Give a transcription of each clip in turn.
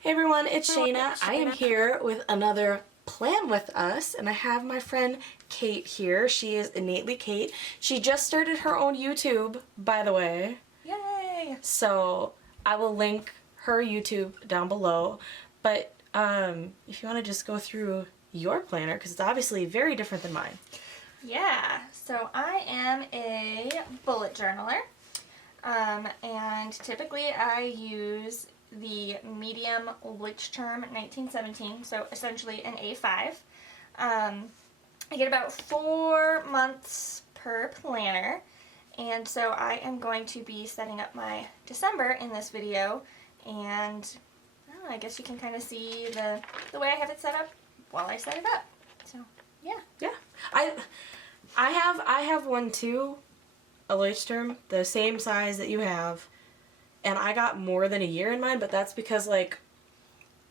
Hey everyone, it's Shayna. I am here with another Plan With Us, and I have my friend Kate here. She is Innately Kate. She just started her own YouTube, by the way. Yay! So I will link her YouTube down below. But if you want to just go through your planner, because it's obviously very different than mine. Yeah, so I am a bullet journaler, and typically I use the medium Lichterm 1917, so essentially an A5. I get about 4 months per planner, and so I am going to be setting up my December in this video, and I don't know, I guess you can kind of see the way I have it set up while I set it up. So, yeah. Yeah. I have one too, a Lichterm, the same size that you have. And I got more than a year in mine, but that's because, like,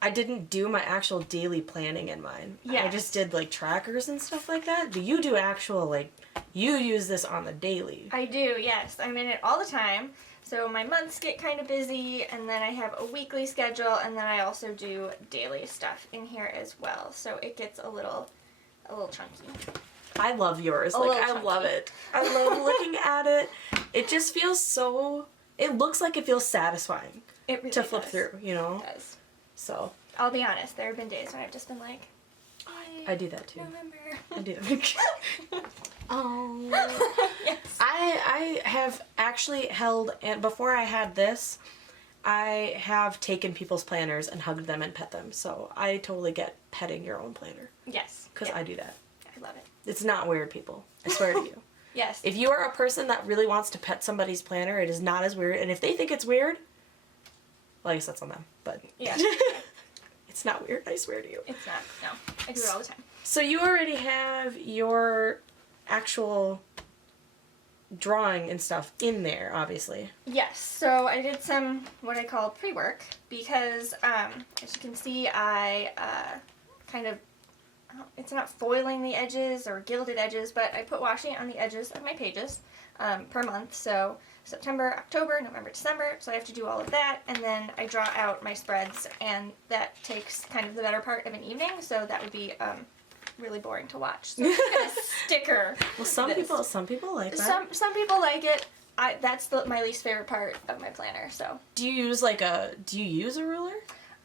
I didn't do my actual daily planning in mine. Yes. I just did, like, trackers and stuff like that. But you do actual, like, you use this on the daily. I do, yes. I'm in it all the time. So my months get kind of busy, and then I have a weekly schedule, and then I also do daily stuff in here as well. So it gets a little chunky. I love yours. A Like, little I chunky. love it. I love looking at it. It just feels so... It looks like it feels satisfying It really to flip does. through, you know? It does. So, I'll be honest, there have been days when I've just been like, I do that too. November. I do. Oh. Yes. I have actually held, and before I had this, I have taken people's planners and hugged them and pet them. So I totally get petting your own planner. Yes. Because yeah. I do that. I love it. It's not weird, people. I swear to you. Yes. If you are a person that really wants to pet somebody's planner, it is not as weird. And if they think it's weird, well, I guess that's on them. But Yeah. it's not weird, I swear to you. It's not. No. I do it all the time. So you already have your actual drawing and stuff in there, obviously. Yes, so I did some what I call pre-work because, as you can see, I kind of, it's not foiling the edges or gilded edges, but I put washi on the edges of my pages per month. So September, October, November, December, so I have to do all of that, and then I draw out my spreads, and that takes kind of the better part of an evening, so that would be really boring to watch. So I'm just gonna sticker. Well, some people like that. Some people like it. That's my least favorite part of my planner. So. Do you use a ruler?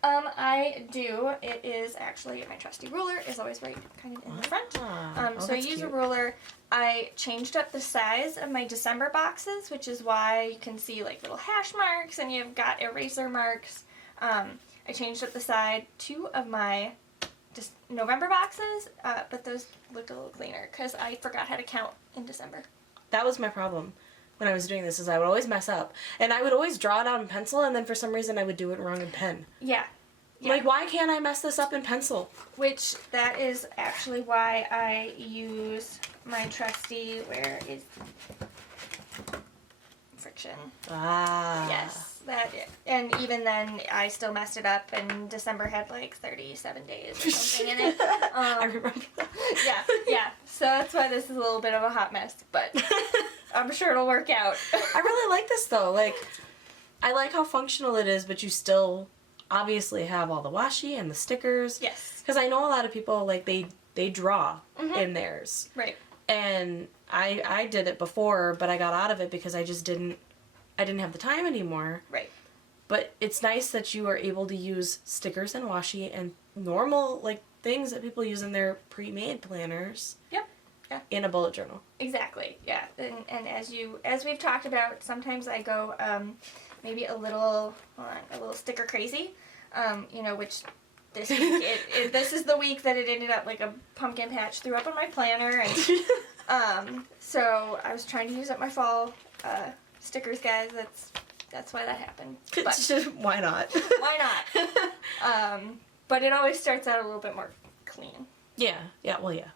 I do. It is actually my trusty ruler is always right kind of in the front. So I use a ruler. I changed up the size of my December boxes, which is why you can see like little hash marks and you've got eraser marks. I changed up the side 2 of my November boxes, but those looked a little cleaner because I forgot how to count in December. That was my problem when I was doing this, is I would always mess up. And I would always draw it out in pencil, and then for some reason I would do it wrong in pen. Yeah. Like, why can't I mess this up in pencil? Which, that is actually why I use my trusty, where is friction. Ah. Yes, and even then I still messed it up, and December had like 37 days or something in it. I remember that. Yeah, so that's why this is a little bit of a hot mess, but I'm sure it'll work out. I really like this though. Like, I like how functional it is, but you still obviously have all the washi and the stickers. Yes. Because I know a lot of people, like, they draw in theirs. Right. And I did it before, but I got out of it because I didn't have the time anymore. Right. But it's nice that you are able to use stickers and washi and normal, like, things that people use in their pre-made planners. Yep. Yeah. In a bullet journal. Exactly. Yeah. And as we've talked about, sometimes I go maybe a little sticker crazy. Which this week this is the week that it ended up like a pumpkin patch threw up on my planner, and so I was trying to use up my fall stickers, guys. That's why that happened. But Why not? why not? But it always starts out a little bit more clean. Yeah. Well, yeah.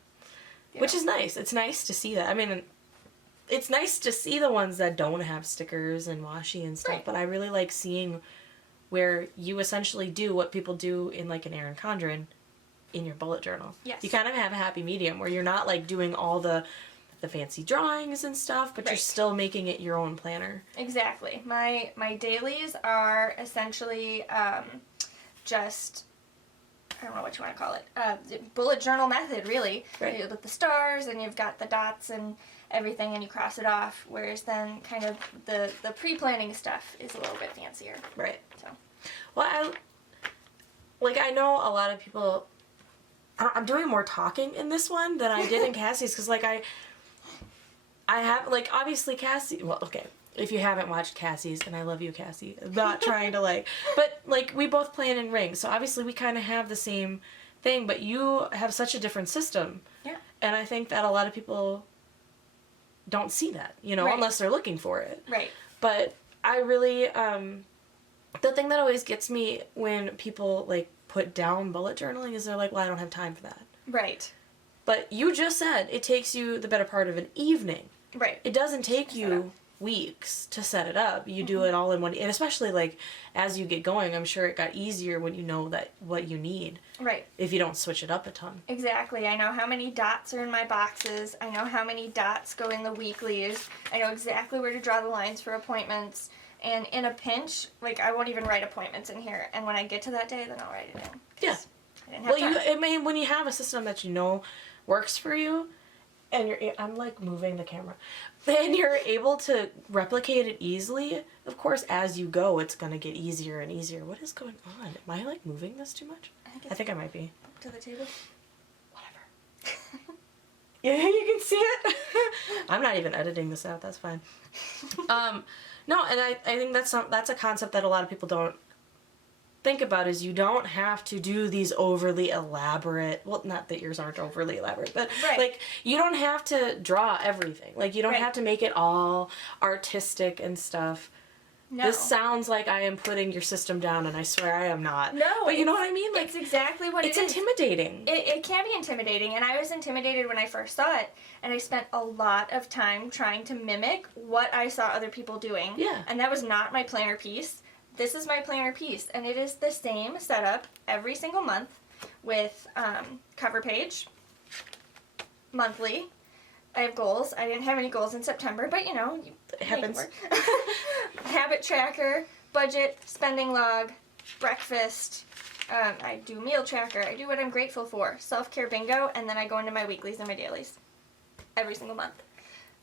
You Which know? is nice. It's nice to see that. I mean, it's nice to see the ones that don't have stickers and washi and stuff, Right. but I really like seeing where you essentially do what people do in, like, an Erin Condren in your bullet journal. Yes. You kind of have a happy medium where you're not, like, doing all the fancy drawings and stuff, but you're Right. still making it your own planner. Exactly. My dailies are essentially just, I don't know what you want to call it, bullet journal method, really. Right. With the stars, and you've got the dots and everything, and you cross it off, whereas then kind of the pre-planning stuff is a little bit fancier. Right. So. Well, I know a lot of people, I'm doing more talking in this one than I did in Cassie's, because, like, I have, like, obviously Cassie, well, okay, if you haven't watched Cassie's, and I love you, Cassie, I'm not trying to, like, but, like, we both plan in rings, so obviously we kind of have the same thing, but you have such a different system. Yeah. And I think that a lot of people don't see that, you know, Right. unless they're looking for it. Right. But I really, the thing that always gets me when people, like, put down bullet journaling is they're like, well, I don't have time for that. Right. But you just said it takes you the better part of an evening. Right. It doesn't take you weeks to set it up. You do it all in one, and especially, like, as you get going, I'm sure it got easier when you know that what you need. Right. If you don't switch it up a ton. Exactly. I know how many dots are in my boxes. I know how many dots go in the weeklies. I know exactly where to draw the lines for appointments. And in a pinch, like, I won't even write appointments in here. And when I get to that day, then I'll write it in. Yeah. I didn't have time. I mean, when you have a system that you know works for you, and I'm, like, moving the camera, and you're able to replicate it easily, of course, as you go, it's going to get easier and easier. What is going on? Am I, like, moving this too much? I think I might be. Up to the table. Whatever. Yeah, you can see it. I'm not even editing this out. That's fine. No, and I think that's a concept that a lot of people don't think about, is you don't have to do these overly elaborate, well, not that yours aren't overly elaborate, but Right. like, you don't have to draw everything. Like, you don't Right. have to make it all artistic and stuff. No. This sounds like I am putting your system down, and I swear I am not. No. But you know what I mean? Like, It's exactly what it it's is. intimidating. It can be intimidating, and I was intimidated when I first saw it, and I spent a lot of time trying to mimic what I saw other people doing. Yeah. And that was not my planner piece. This is my planner piece, and it is the same setup every single month with cover page, monthly. I have goals. I didn't have any goals in September, but, you know, It happens. Habit tracker, budget, spending log, breakfast. I do meal tracker. I do what I'm grateful for. Self-care bingo, and then I go into my weeklies and my dailies every single month.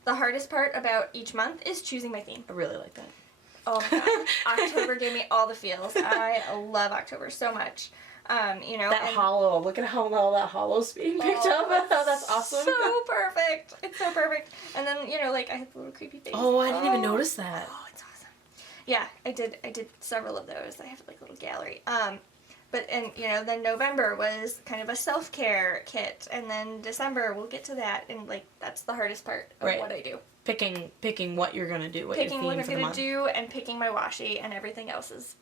The hardest part about each month is choosing my theme. I really like that. Oh my god. October gave me all the feels. I love October so much. You know, That hollow. Look at how well that hollow's being picked up. That's awesome. So perfect. It's so perfect. And then, you know, like, I have the little creepy face. Oh, I didn't even notice that. Oh, it's awesome. Yeah, I did several of those. I have, like, a little gallery. But, and, you know, then November was kind of a self-care kit, and then December, we'll get to that, and, like, that's the hardest part of Right. what I do. Picking what you're gonna do, Picking what your I'm theme for the gonna month. do, and picking my washi, and everything else is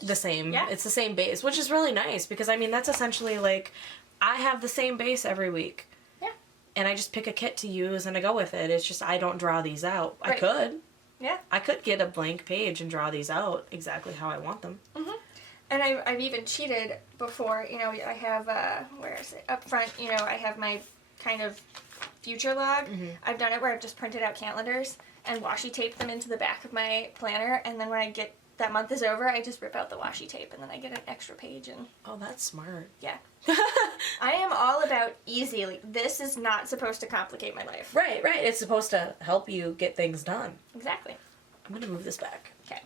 The same. Yeah. It's the same base, which is really nice, because, I mean, that's essentially, like, I have the same base every week. Yeah. And I just pick a kit to use, and I go with it. It's just, I don't draw these out. I Right. could. Yeah. I could get a blank page and draw these out exactly how I want them. Mm-hmm. And I've even cheated before. You know, I have, where is it? Up front, you know, I have my kind of future log. Mm-hmm. I've done it where I've just printed out calendars and washi taped them into the back of my planner, and then when I get that month is over, I just rip out the washi tape, and then I get an extra page, and Oh, that's smart. yeah. I am all about easy. Like, this is not supposed to complicate my life. Right. It's supposed to help you get things done. Exactly. I'm gonna move this back. Okay.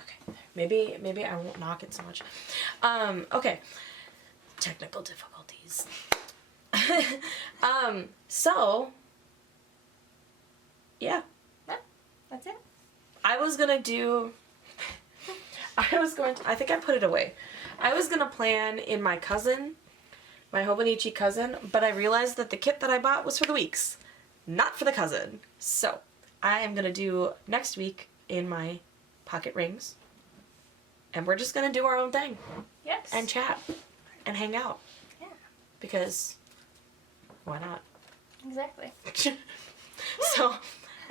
Okay. Maybe I won't knock it so much. Okay. Technical difficulties. So, yeah. That's it. I think I put it away. I was gonna plan in my Hobonichi cousin, but I realized that the kit that I bought was for the weeks, not for the cousin. So, I am gonna do next week in my pocket rings, and we're just gonna do our own thing, Yes. and chat, and hang out. Yeah. Because, why not? Exactly. So,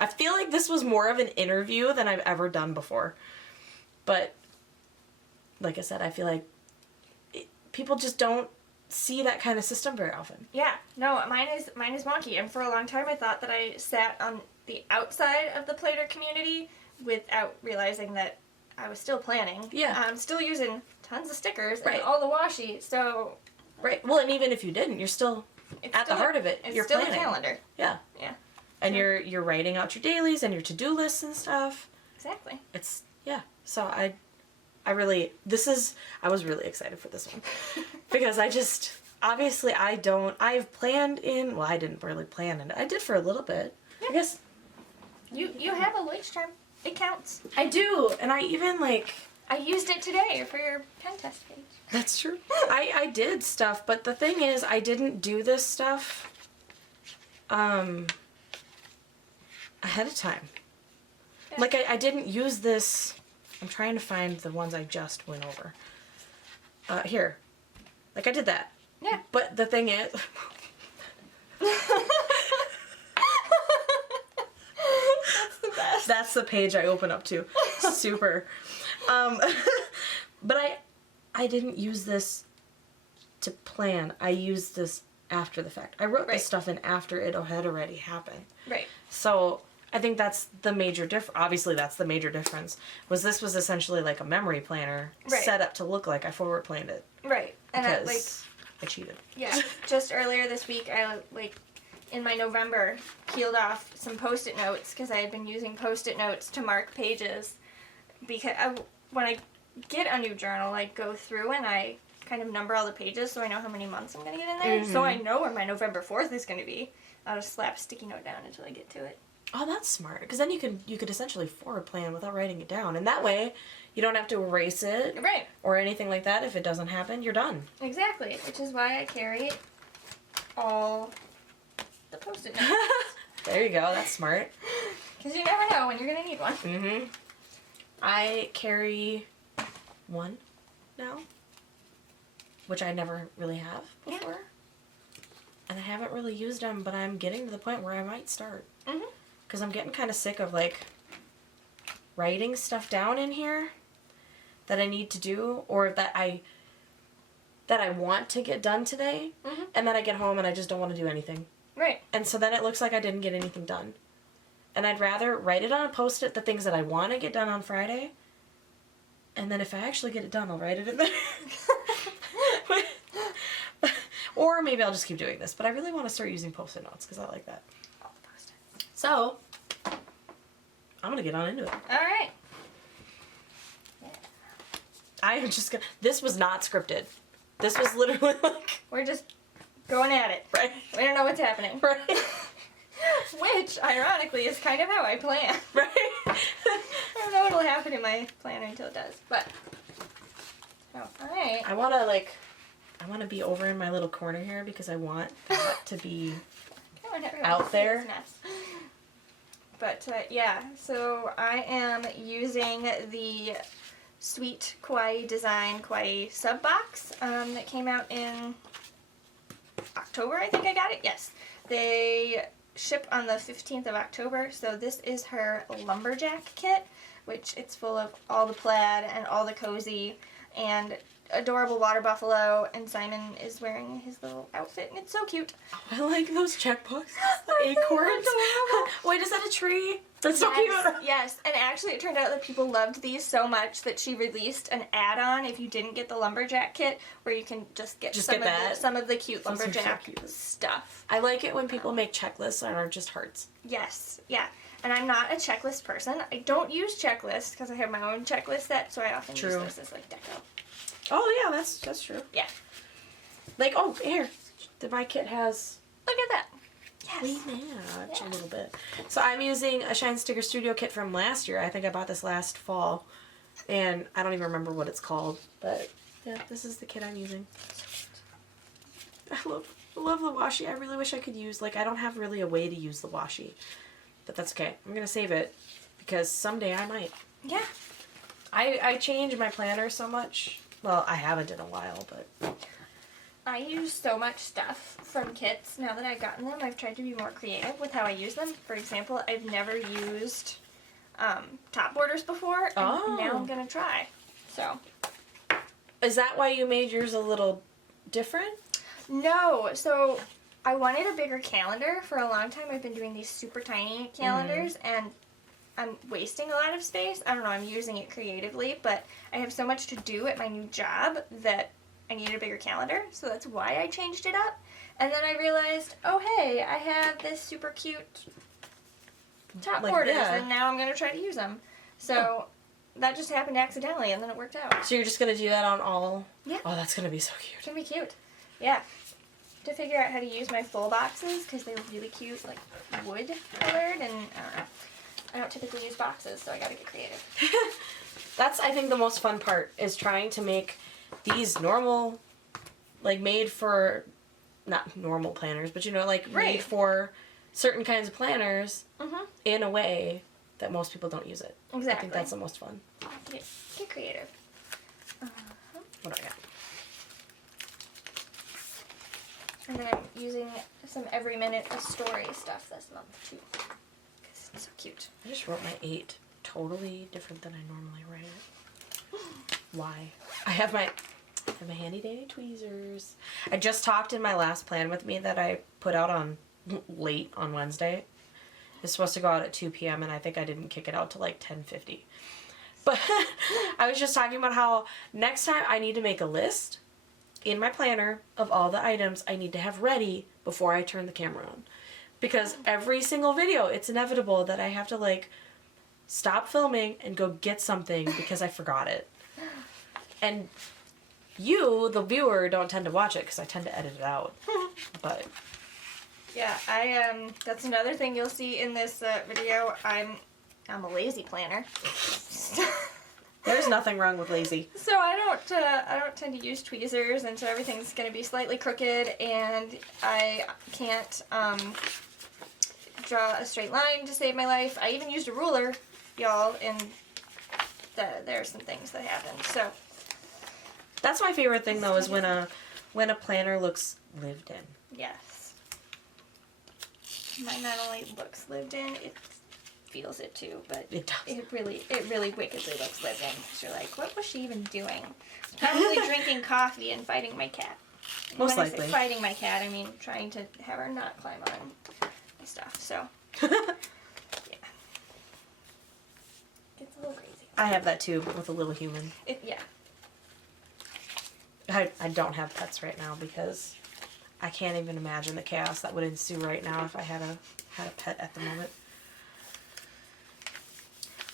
I feel like this was more of an interview than I've ever done before. But, like I said, I feel like people just don't see that kind of system very often. Yeah, no, mine is wonky, and for a long time I thought that I sat on the outside of the planner community without realizing that I was still planning. Yeah. I'm still using tons of stickers Right. and all the washi, so Right. Well, and even if you didn't, you're still at the heart of it. It's You're still planning. a calendar. Yeah. Yeah. And you're writing out your dailies and your to-do lists and stuff. Exactly. It's So I was really excited for this one because obviously I've planned in, well, I didn't really plan in it. I did for a little bit. Yeah. I guess You have a Leuchtturm. It counts. I do, and I even I used it today for your pen test page. that's true. I did stuff, but the thing is I didn't do this stuff ahead of time. Yeah. Like I didn't use this. I'm trying to find the ones I just went over. Here. Like I did that. Yeah. But the thing is That's the best. that's the page I open up to. Super. But I didn't use this to plan. I used this after the fact. I wrote Right. this stuff in after it had already happened. Right. So I think that's the major obviously that's the major difference. This was essentially like a memory planner Right. set up to look like I forward planned it. Right. And Because I cheated. yeah, just earlier this week, I in my November peeled off some Post-it notes because I had been using Post-it notes to mark pages. Because when I get a new journal, I go through and I kind of number all the pages so I know how many months I'm going to get in there. So I know where my November 4th is going to be. I'll just slap a sticky note down until I get to it. Oh, that's smart. Because then you could essentially forward plan without writing it down, and that way you don't have to erase it Right. or anything like that. If it doesn't happen, you're done. Exactly. Which is why I carry all the Post-it notes. There you go. That's smart. Because you never know when you're going to need one. Mm-hmm. I carry one now, which I never really have before. Yeah. And I haven't really used them, but I'm getting to the point where I might start. Mm-hmm. Because I'm getting kind of sick of, writing stuff down in here that I need to do, or that I want to get done today, Mm-hmm. and then I get home and I just don't want to do anything. Right. And so then it looks like I didn't get anything done. And I'd rather write it on a Post-it, the things that I want to get done on Friday, and then if I actually get it done, I'll write it in there. Or maybe I'll just keep doing this, but I really want to start using Post-it notes because I like that. All the Post-its. So, I'm going to get on into it. All right. I am just going to... This was not scripted. This was literally We're just going at it. Right. We don't know what's happening. Right. Which, ironically, is kind of how I plan. Right. I don't know what'll happen in my planner until it does, but... Oh, alright. I want to be over in my little corner here because I want that to be out there. But, yeah, so I am using the Sweet Kawaii Design Kawaii sub box that came out in October, I think I got it. Yes. They ship on the 15th of October, so this is her lumberjack kit, which it's full of all the plaid and all the cozy and adorable water buffalo, and Simon is wearing his little outfit, and it's so cute. Oh, I like those checkboxes. The They're so acorns. adorable. Wait, is that a tree? That's so Yes, cute. yes, and actually it turned out that people loved these so much that she released an add-on if you didn't get the lumberjack kit, where you can just get some of the cute Those are so lumberjack cute. stuff. I like it when people make checklists and aren't just hearts. Yes, yeah. And I'm not a checklist person. I don't use checklists because I have my own checklist set, so I often use True. those as deco. Oh yeah, that's true. Yeah. Here, my kit has Look at that. we Yes. match Yeah. a little bit. So I'm using a Shine Sticker Studio kit from last year. I think I bought this last fall, and I don't even remember what it's called. But yeah, this is the kit I'm using. I love the washi. I really wish I could use I don't have really a way to use the washi, but that's okay. I'm gonna save it because someday I might. Yeah. I change my planner so much. Well, I haven't in a while, but I use so much stuff from kits. Now that I've gotten them, I've tried to be more creative with how I use them. For example, I've never used top borders before, and now I'm going to try. So, is that why you made yours a little different? no. So, I wanted a bigger calendar. For a long time, I've been doing these super tiny calendars, and I'm wasting a lot of space. I don't know, I'm using it creatively, but I have so much to do at my new job that I need a bigger calendar, so that's why I changed it up. And then I realized, oh hey, I have this super cute top quarters, and now I'm going to try to use them. So that just happened accidentally, and then it worked out. So you're just going to do that on all? Yeah. Oh, that's going to be so cute. It's going to be cute. Yeah. To figure out how to use my full boxes, because they're really cute, like wood colored, and I don't know. I don't typically use boxes, so I got to get creative. That's, I think, the most fun part, is trying to make these normal, like made for, not normal planners, but you know, like made for certain kinds of planners in a way that most people don't use it. Exactly. I think that's the most fun. Get creative. What do I got? And then I'm using some Every Minute a Story stuff this month too. Because it's so cute. I just wrote my 8 totally different than I normally write it. Why? I have my handy dandy tweezers. I just talked in my last plan with me that I put out on late on Wednesday. It's supposed to go out at 2 p.m. and I think I didn't kick it out till like 10:50. But I was just talking about how next time I need to make a list in my planner of all the items I need to have ready before I turn the camera on. Because every single video, it's inevitable that I have to like stop filming and go get something because I forgot it. And you, the viewer, don't tend to watch it because I tend to edit it out. But yeah, that's another thing you'll see in this video. I'm a lazy planner. there's nothing wrong with lazy. So I don't tend to use tweezers, and so everything's going to be slightly crooked, and I can't draw a straight line to save my life. I even used a ruler, y'all, and there are some things that happened. So that's my favorite thing though, is when a planner looks lived in. yes, mine not only looks lived in, it feels it too, but it does. It really wickedly looks lived in. So you're like, what was she even doing? Probably drinking coffee and fighting my cat. Most when likely. I say fighting my cat, I mean trying to have her not climb on my stuff. So yeah, it's a little crazy. I have that too with a little human. Yeah. I don't have pets right now because I can't even imagine the chaos that would ensue right now if I had a pet at the moment.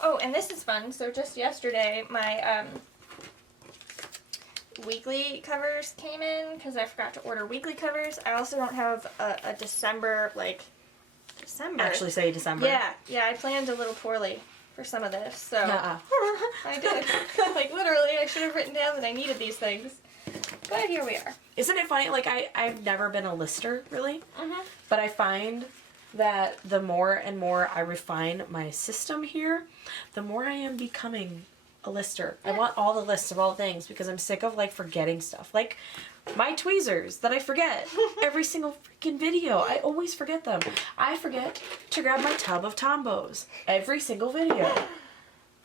Oh, and this is fun. So just yesterday, my weekly covers came in because I forgot to order weekly covers. I also don't have a December. Actually say December. Yeah, I planned a little poorly for some of this, so I did. Literally, I should have written down that I needed these things. But here we are. Isn't it funny? Like, I've never been a lister, really. Mm-hmm. But I find that the more and more I refine my system here, the more I am becoming a lister. Yeah. I want all the lists of all things because I'm sick of, like, forgetting stuff. Like, my tweezers that I forget every single freaking video. I always forget them. I forget to grab my tub of Tombos every single video.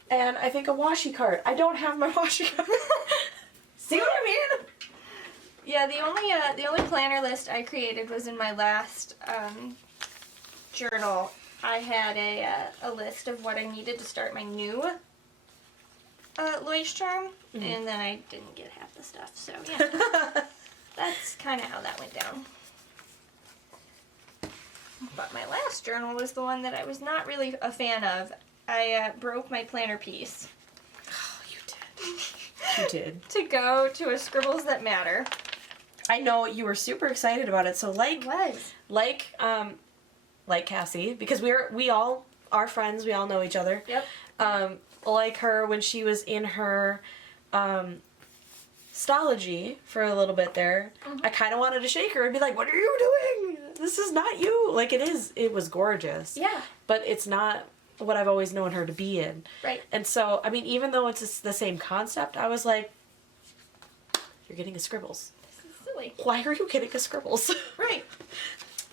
And I think a washi cart. I don't have my washi cart. See what I mean? Yeah, the only planner list I created was in my last journal. I had a list of what I needed to start my new Leuchtturm, term, and then I didn't get half the stuff. So yeah, that's kind of how that went down. But my last journal was the one that I was not really a fan of. I broke my planner piece. Oh, you did. You did. To go to a Scribbles That Matter. I know you were super excited about it. So like Cassie, because we all are friends. We all know each other. Yep. Like her when she was in her stology for a little bit there. Mm-hmm. I kind of wanted to shake her and be like, "What are you doing? This is not you." Like it was gorgeous. Yeah. But it's not what I've always known her to be in. Right. And so, I mean, even though it's the same concept, I was like, "You're getting a Scribbles. This is silly. Why are you getting a Scribbles?" Right.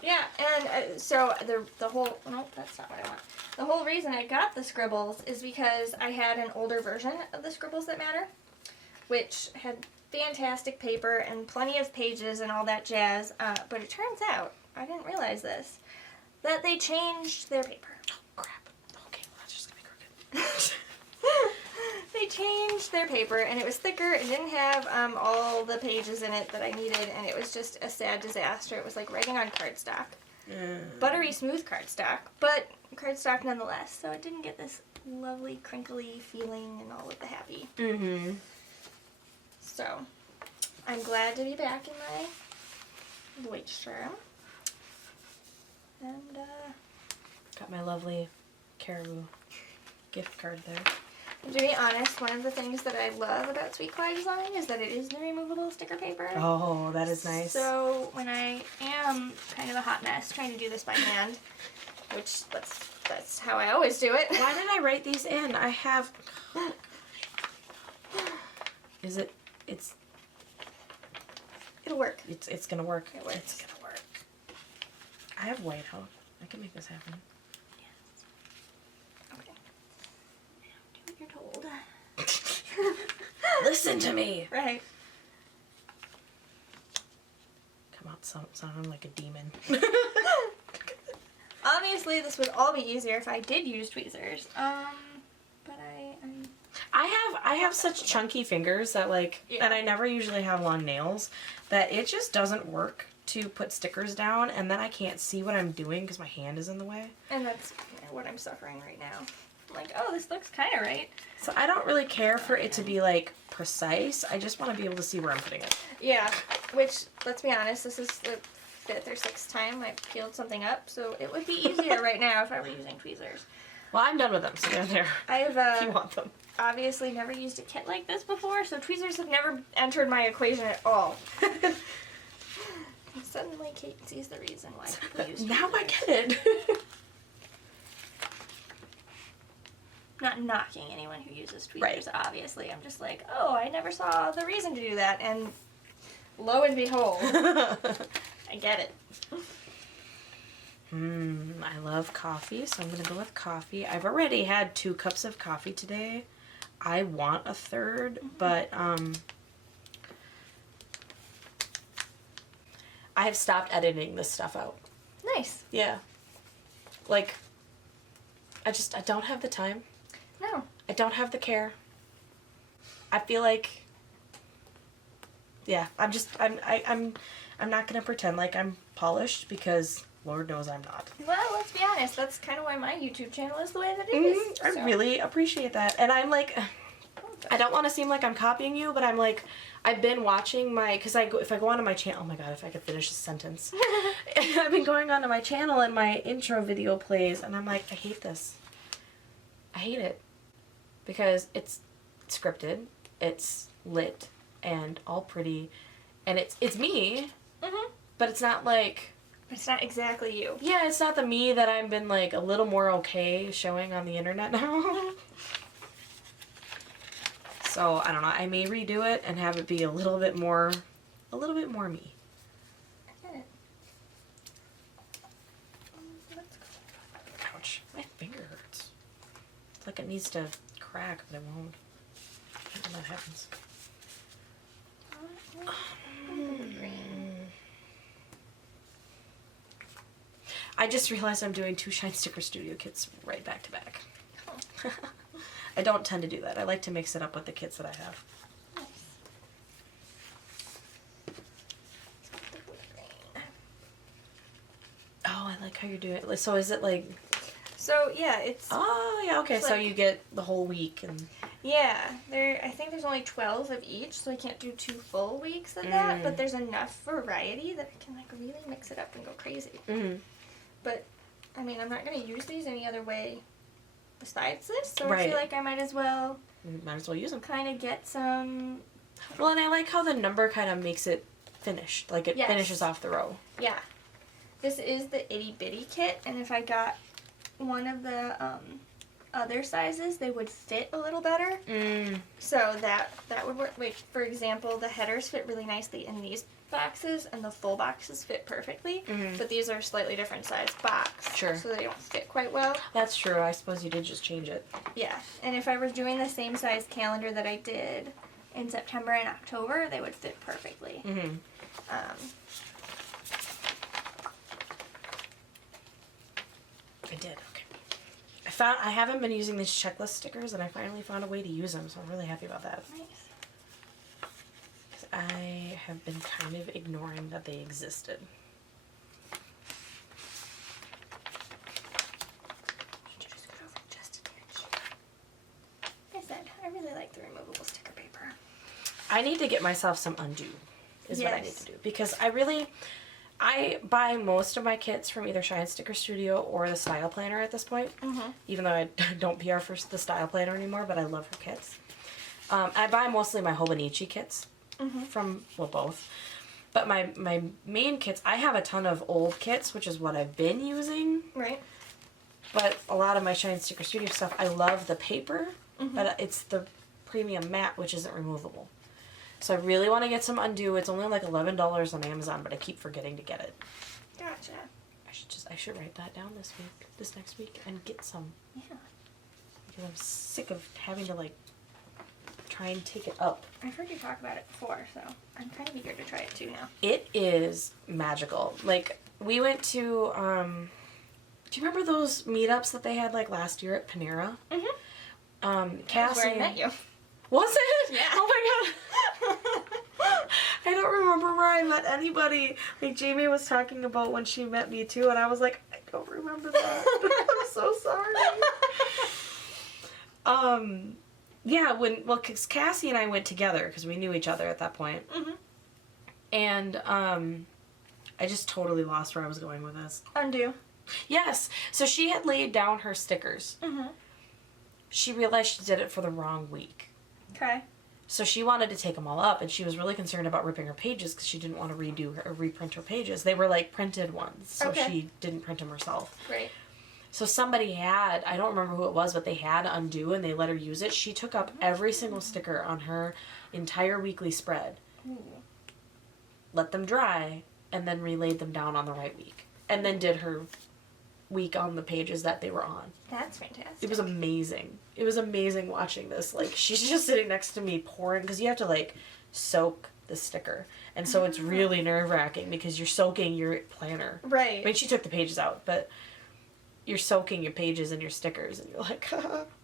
Yeah, and so the whole, no, that's not what I want. The whole reason I got the Scribbles is because I had an older version of the Scribbles That Matter, which had fantastic paper and plenty of pages and all that jazz, but it turns out, I didn't realize this, that they changed their paper. Oh, crap. Okay, well, that's just gonna they changed their paper, and it was thicker. It didn't have all the pages in it that I needed, and it was just a sad disaster. It was like writing on cardstock. Buttery smooth cardstock, but cardstock nonetheless. So it didn't get this lovely crinkly feeling and all of the happy. Mm-hmm. So I'm glad to be back in my Deutschterm. And Got my lovely Caribou gift card there. to be honest, one of the things that I love about Sweet Kawaii Design is that it is the removable sticker paper. Oh, that is nice. So when I am kind of a hot mess trying to do this by hand, which that's how I always do it. Why did I write these in? I have... Is it... It'll work. It's gonna work. It works. It's gonna work. I have white out. I can make this happen. Yes. Okay. Now do what you're told. Listen to me! Right. Come out sounding like a demon. Obviously, this would all be easier if I did use tweezers. But I have such chunky fingers that and I never usually have long nails, that it just doesn't work to put stickers down, and then I can't see what I'm doing because my hand is in the way. And that's what I'm suffering right now. I'm like, oh, this looks kind of right. So I don't really care for it to be precise. I just want to be able to see where I'm putting it. Yeah, which, let's be honest, this is the 5th or 6th time I've peeled something up, so it would be easier right now if I were using tweezers. Well, I'm done with them, so they're there. I've if you want them. obviously never used a kit like this before, so tweezers have never entered my equation at all. Suddenly Kate sees the reason why people use tweezers. Now I get it. Not knocking anyone who uses tweezers, obviously. I'm just like, oh, I never saw the reason to do that, and lo and behold, I get it. I love coffee, so I'm going to go with coffee. I've already had 2 cups of coffee today. I want a third, but I have stopped editing this stuff out. Nice. Yeah. I don't have the time. No. I don't have the care. I feel I'm not going to pretend like I'm polished, because Lord knows I'm not. Well, let's be honest. That's kind of why my YouTube channel is the way that it is. I really appreciate that. And I'm I don't want to seem like I'm copying you, but I'm I've been watching because if I go onto my channel, oh my god, if I could finish this sentence. I've been going onto my channel and my intro video plays, and I'm like, I hate this. I hate it. Because it's scripted, it's lit, and all pretty, and it's me, but it's not It's not exactly you. Yeah, it's not the me that I've been a little more okay showing on the internet now. So, I don't know, I may redo it and have it be a little bit more me. I get it. Let's go. Ouch, my finger hurts. It's like it needs to crack, but it won't. I hate when that happens. I just realized I'm doing 2 Shine Sticker Studio kits right back to back. Oh. I don't tend to do that. I like to mix it up with the kits that I have. Nice. Let's put the wood grain. Oh, I like how you're doing it. So is it So yeah, it's Oh, yeah, okay. So you get the whole week and yeah. I think there's only 12 of each, so I can't do 2 full weeks of that. But there's enough variety that I can really mix it up and go crazy. But I mean, I'm not gonna use these any other way besides this, so I feel like I might as well use them. kind of get some. Well, and I like how the number kind of makes it finished. It finishes off the row. Yeah. This is the itty bitty kit, and if I got one of the other sizes, they would fit a little better. So that would work. Like, for example, the headers fit really nicely in these boxes, and the full boxes fit perfectly. But these are a slightly different size box. Sure. So they don't fit quite well. That's true. I suppose you did just change it. Yeah. And if I was doing the same size calendar that I did in September and October, they would fit perfectly. I did. Okay. I I haven't been using these checklist stickers, and I finally found a way to use them, so I'm really happy about that. Nice. 'Cause I have been kind of ignoring that they existed. Just go over just a touch. Like I said, I really like the removable sticker paper. I need to get myself some undo, is what I need Yes. to do. Because I buy most of my kits from either Shine Sticker Studio or the Style Planner at this point. Mm-hmm. Even though I don't PR for the Style Planner anymore, but I love her kits. I buy mostly my Hobonichi kits from, well, both. But my main kits, I have a ton of old kits, which is what I've been using. Right. But a lot of my Shine Sticker Studio stuff, I love the paper, but it's the premium matte, which isn't removable. So I really want to get some undo. It's only like $11 on Amazon, but I keep forgetting to get it. Gotcha. I should write that down this next week, and get some. Yeah. Because I'm sick of having to like try and take it up. I've heard you talk about it before, so I'm kind of eager to try it too now. It is magical. Like, we went to, do you remember those meetups that they had like last year at Panera? Mm-hmm. Cassie. That's where I met you. Was it? Yeah. Oh my god. I don't remember where I met anybody. Like, Jamie was talking about when she met me too, and I was like, I don't remember that. I'm so sorry. Yeah, because Cassie and I went together because we knew each other at that point. Mm-hmm. And I just totally lost where I was going with this. Undo. Yes. So she had laid down her stickers. Mm-hmm. She realized she did it for the wrong week. Okay. So she wanted to take them all up, and she was really concerned about ripping her pages because she didn't want to reprint her pages. They were like printed ones, so she didn't print them herself. Great. So somebody had, I don't remember who it was, but they had undo and they let her use it. She took up every single sticker on her entire weekly spread, let them dry, and then relaid them down on the right week. And then did her week on the pages that they were on. That's fantastic. It was amazing. It was amazing watching this. Like, she's just sitting next to me pouring, because you have to, like, soak the sticker. And so it's really nerve-wracking because you're soaking your planner. Right. I mean, she took the pages out, but you're soaking your pages and your stickers, and you're like,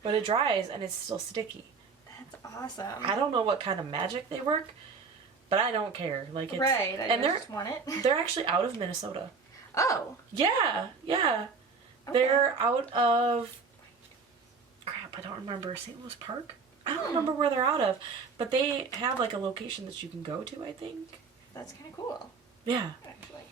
but it dries and it's still sticky. That's awesome. I don't know what kind of magic they work, but I don't care. Like, it's, right. and just want it. they're actually out of Minnesota. Oh. Yeah. Okay. They're out of, crap, I don't remember, St. Louis Park? I don't remember where they're out of, but they have like a location that you can go to, I think. That's kind of cool. Yeah. Actually.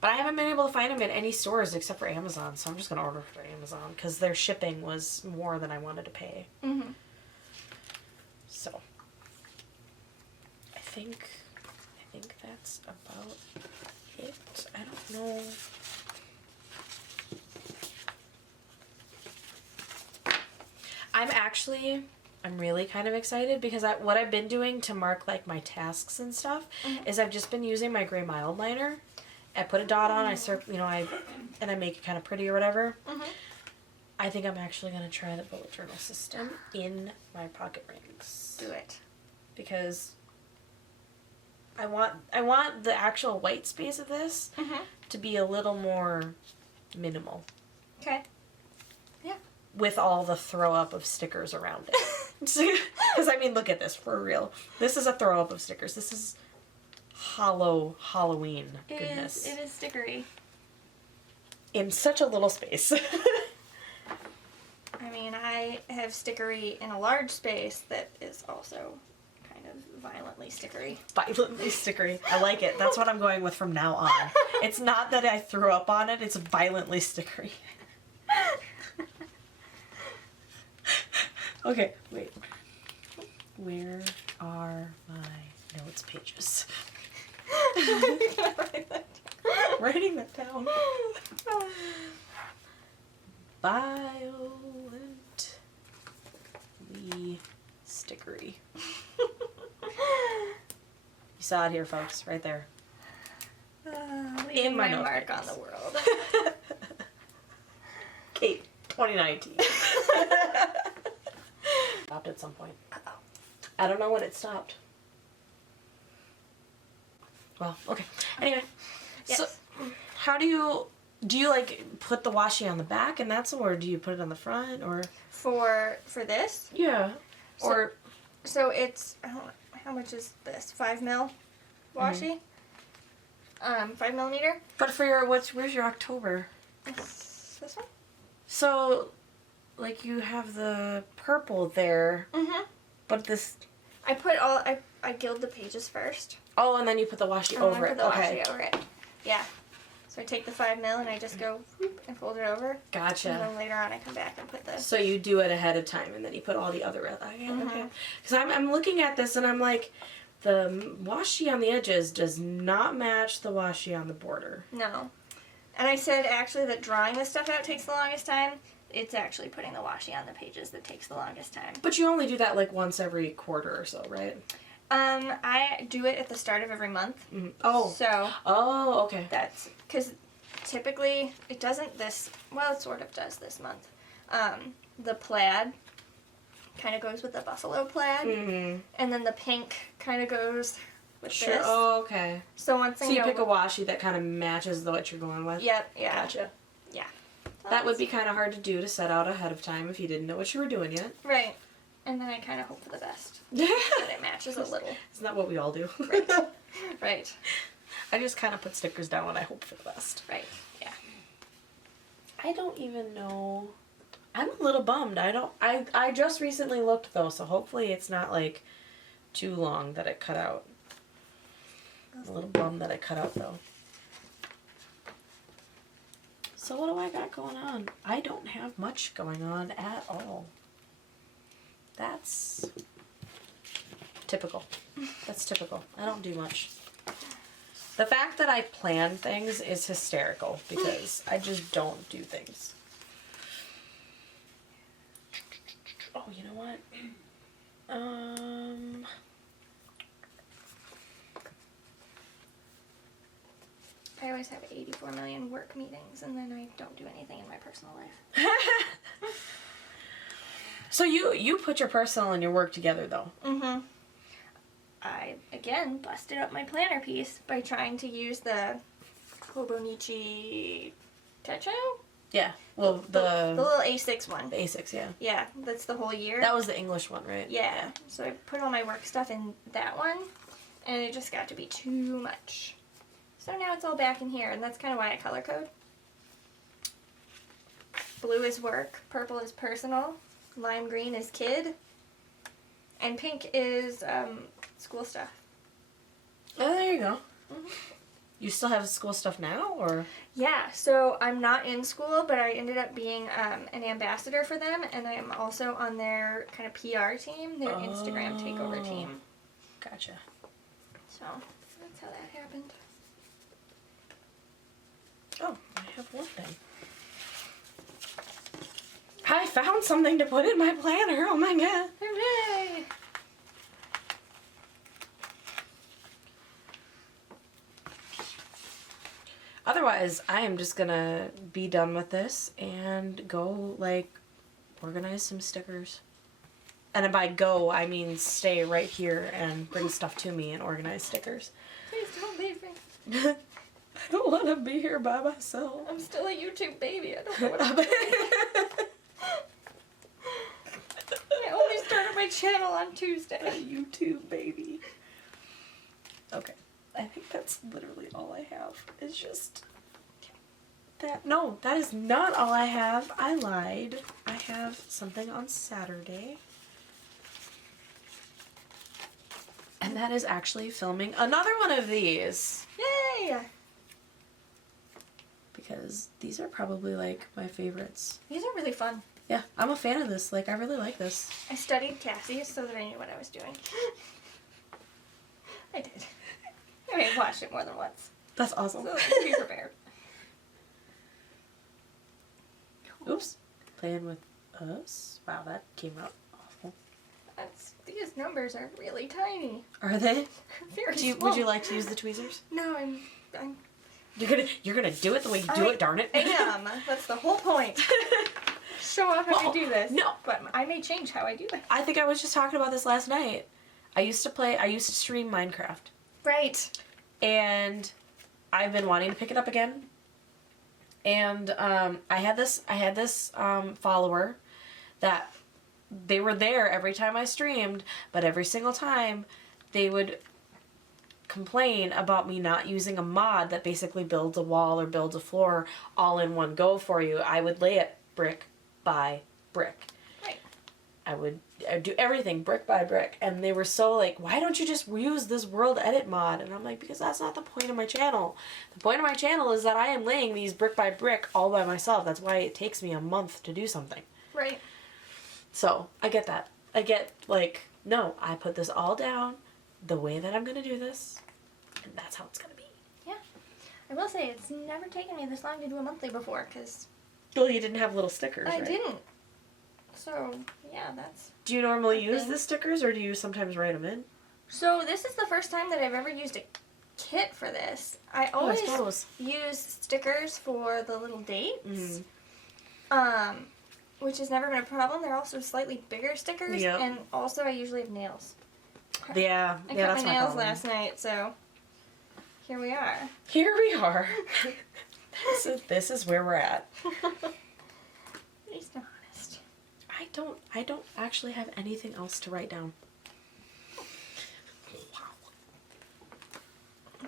But I haven't been able to find them in any stores except for Amazon, so I'm just going to order for Amazon because their shipping was more than I wanted to pay. Mm-hmm. So, I think that's about it. I don't know. I'm really kind of excited because what I've been doing to mark like my tasks and stuff is I've just been using my gray mild liner. I put a dot on, I make it kind of pretty or whatever. I think I'm actually going to try the bullet journal system in my pocket rings. Do it. Because I want the actual white space of this to be a little more minimal. Okay. Yeah. With all the throw up of stickers around it. Because, I mean, look at this, for real. This is a throw up of stickers. This is hollow Halloween goodness. It is stickery. In such a little space. I mean, I have stickery in a large space that is also kind of violently stickery. Violently stickery. I like it. That's what I'm going with from now on. It's not that I threw up on it, it's violently stickery. Okay, wait. Where are my notes pages? Writing that down. Violently stickery. You saw it here, folks, right there. In my notes mark pages. on the world. Kate, 2019. Stopped at some point. Uh-oh. I don't know when it stopped. Well, okay. Anyway, Yes. so how do you Do you like put the washi on the back and that's, or do you put it on the front, or? For this? Yeah. Or So it's, how much is this? 5 mil washi? 5 millimeter? but for your where's your October? This one? So, like you have the purple there, but this. I gild the pages first. Oh, and then you put the washi And over then I it. put the Okay. washi over it. Yeah. So I take the 5 mil and I just go whoop, and fold it over. And Gotcha. then later on I come back and put this. So you do it ahead of time, and then you put all the other. Okay. Because I'm looking at this and I'm like, the washi on the edges does not match the washi on the border. No. And I said actually that drawing this stuff out takes the longest time. It's actually putting the washi on the pages that takes the longest time. But you only do that like once every quarter or so, right? I do it at the start of every month. Mm-hmm. Oh. So Oh, okay. that's because typically it doesn't this, well, it sort of does this month. The plaid kind of goes with the buffalo plaid, and then the pink kind of goes with Sure. this. Oh, okay. So once So you pick a washi that kind of matches what you're going with? Yep, yeah. Gotcha. Yeah. That would be kind of hard to do, to set out ahead of time if you didn't know what you were doing yet. Right. And then I kind of hope for the best. Isn't That it matches a little. that what we all do? Right. Right. I just kind of put stickers down and I hope for the best. Right. Yeah. I don't even know. I'm a little bummed. I just recently looked though, so hopefully it's not like too long that it cut out. I'm a little bummed that it cut out though. So what do I got going on? I don't have much going on at all. That's typical. That's typical. I don't do much. The fact that I plan things is hysterical because I just don't do things. Oh, you know what? I always have 84 million work meetings, and then I don't do anything in my personal life. So you put your personal and your work together though. Mm-hmm. I, again, busted up my planner piece by trying to use the Hobonichi Techo? Yeah. Well, The little A6 one. the A6, yeah. Yeah, that's the whole year. That was the English one, right? Yeah. So I put all my work stuff in that one, and it just got to be too much. So now it's all back in here, and that's kind of why I color code. Blue is work, purple is personal, lime green is kid, and pink is school stuff. Oh, there you go. Mhm. You still have school stuff now, or? Yeah, so I'm not in school, but I ended up being an ambassador for them, and I'm also on their kind of PR team, their Instagram takeover team. Gotcha. So that's how that happened. Oh, I have one thing. I found something to put in my planner. Oh my god. Hooray! Otherwise, I am just gonna be done with this and go, like, organize some stickers. And by go, I mean stay right here and bring stuff to me and organize stickers. Please don't leave me. I don't want to be here by myself. I'm still a YouTube baby. I don't know what I'm doing. I only started my channel on Tuesday. A YouTube baby. Okay. I think that's literally all I have. Is just that. No, that is not all I have. I lied. I have something on Saturday. And that is actually filming another one of these. Yay! Because these are probably like my favorites. These are really fun. Yeah, I'm a fan of this. Like, I really like this. I studied Cassie so that I knew what I was doing. I did. I mean, I've watched it more than once. That's awesome. So let's be prepared. Oops. Playing with us. Wow, that came out awful. These numbers are really tiny. Are they? Very small. Would you like to use the tweezers? No, I'm You're gonna do it the way you do it, darn it. I am. That's the whole point. Show off how I do this. No. But I may change how I do it. I think I was just talking about this last night. I used to stream Minecraft. Right. And I've been wanting to pick it up again. And I had this follower that they were there every time I streamed, but every single time they would complain about me not using a mod that basically builds a wall or builds a floor all in one go for you. I would lay it brick by brick. Right. I'd do everything brick by brick, and they were so like, why don't you just use this world edit mod? And I'm like, because that's not the point of my channel. The point of my channel is that I am laying these brick by brick all by myself. That's why it takes me a month to do something. Right. So I get that. I get like, no, I put this all down the way that I'm gonna do this, and that's how it's gonna be. Yeah. I will say, it's never taken me this long to do a monthly before, because... Well, you didn't have little stickers, I right? didn't. So, yeah, that's... Do you normally use the stickers, or do you sometimes write them in? So, this is the first time that I've ever used a kit for this. I always use stickers for the little dates. Mm-hmm. Which has never been a problem. They're also slightly bigger stickers, and also I usually have nails. Yeah, I cut my nails last night, so here we are. Here we are. This is where we're at. At least I'm honest. I don't actually have anything else to write down. Wow.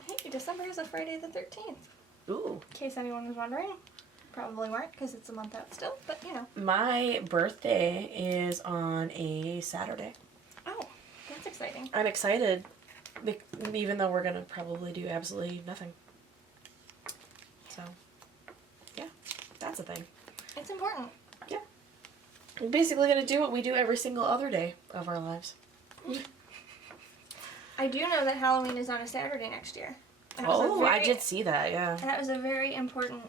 Hey, December is a Friday the 13th. Ooh. In case anyone was wondering. Probably weren't, because it's a month out still, but you know. My birthday is on a Saturday. Oh, that's exciting. I'm excited, even though we're going to probably do absolutely nothing. So, yeah, that's a thing. It's important. Yeah. We're basically going to do what we do every single other day of our lives. I do know that Halloween is on a Saturday next year. Oh, I did see that, yeah. That was a very important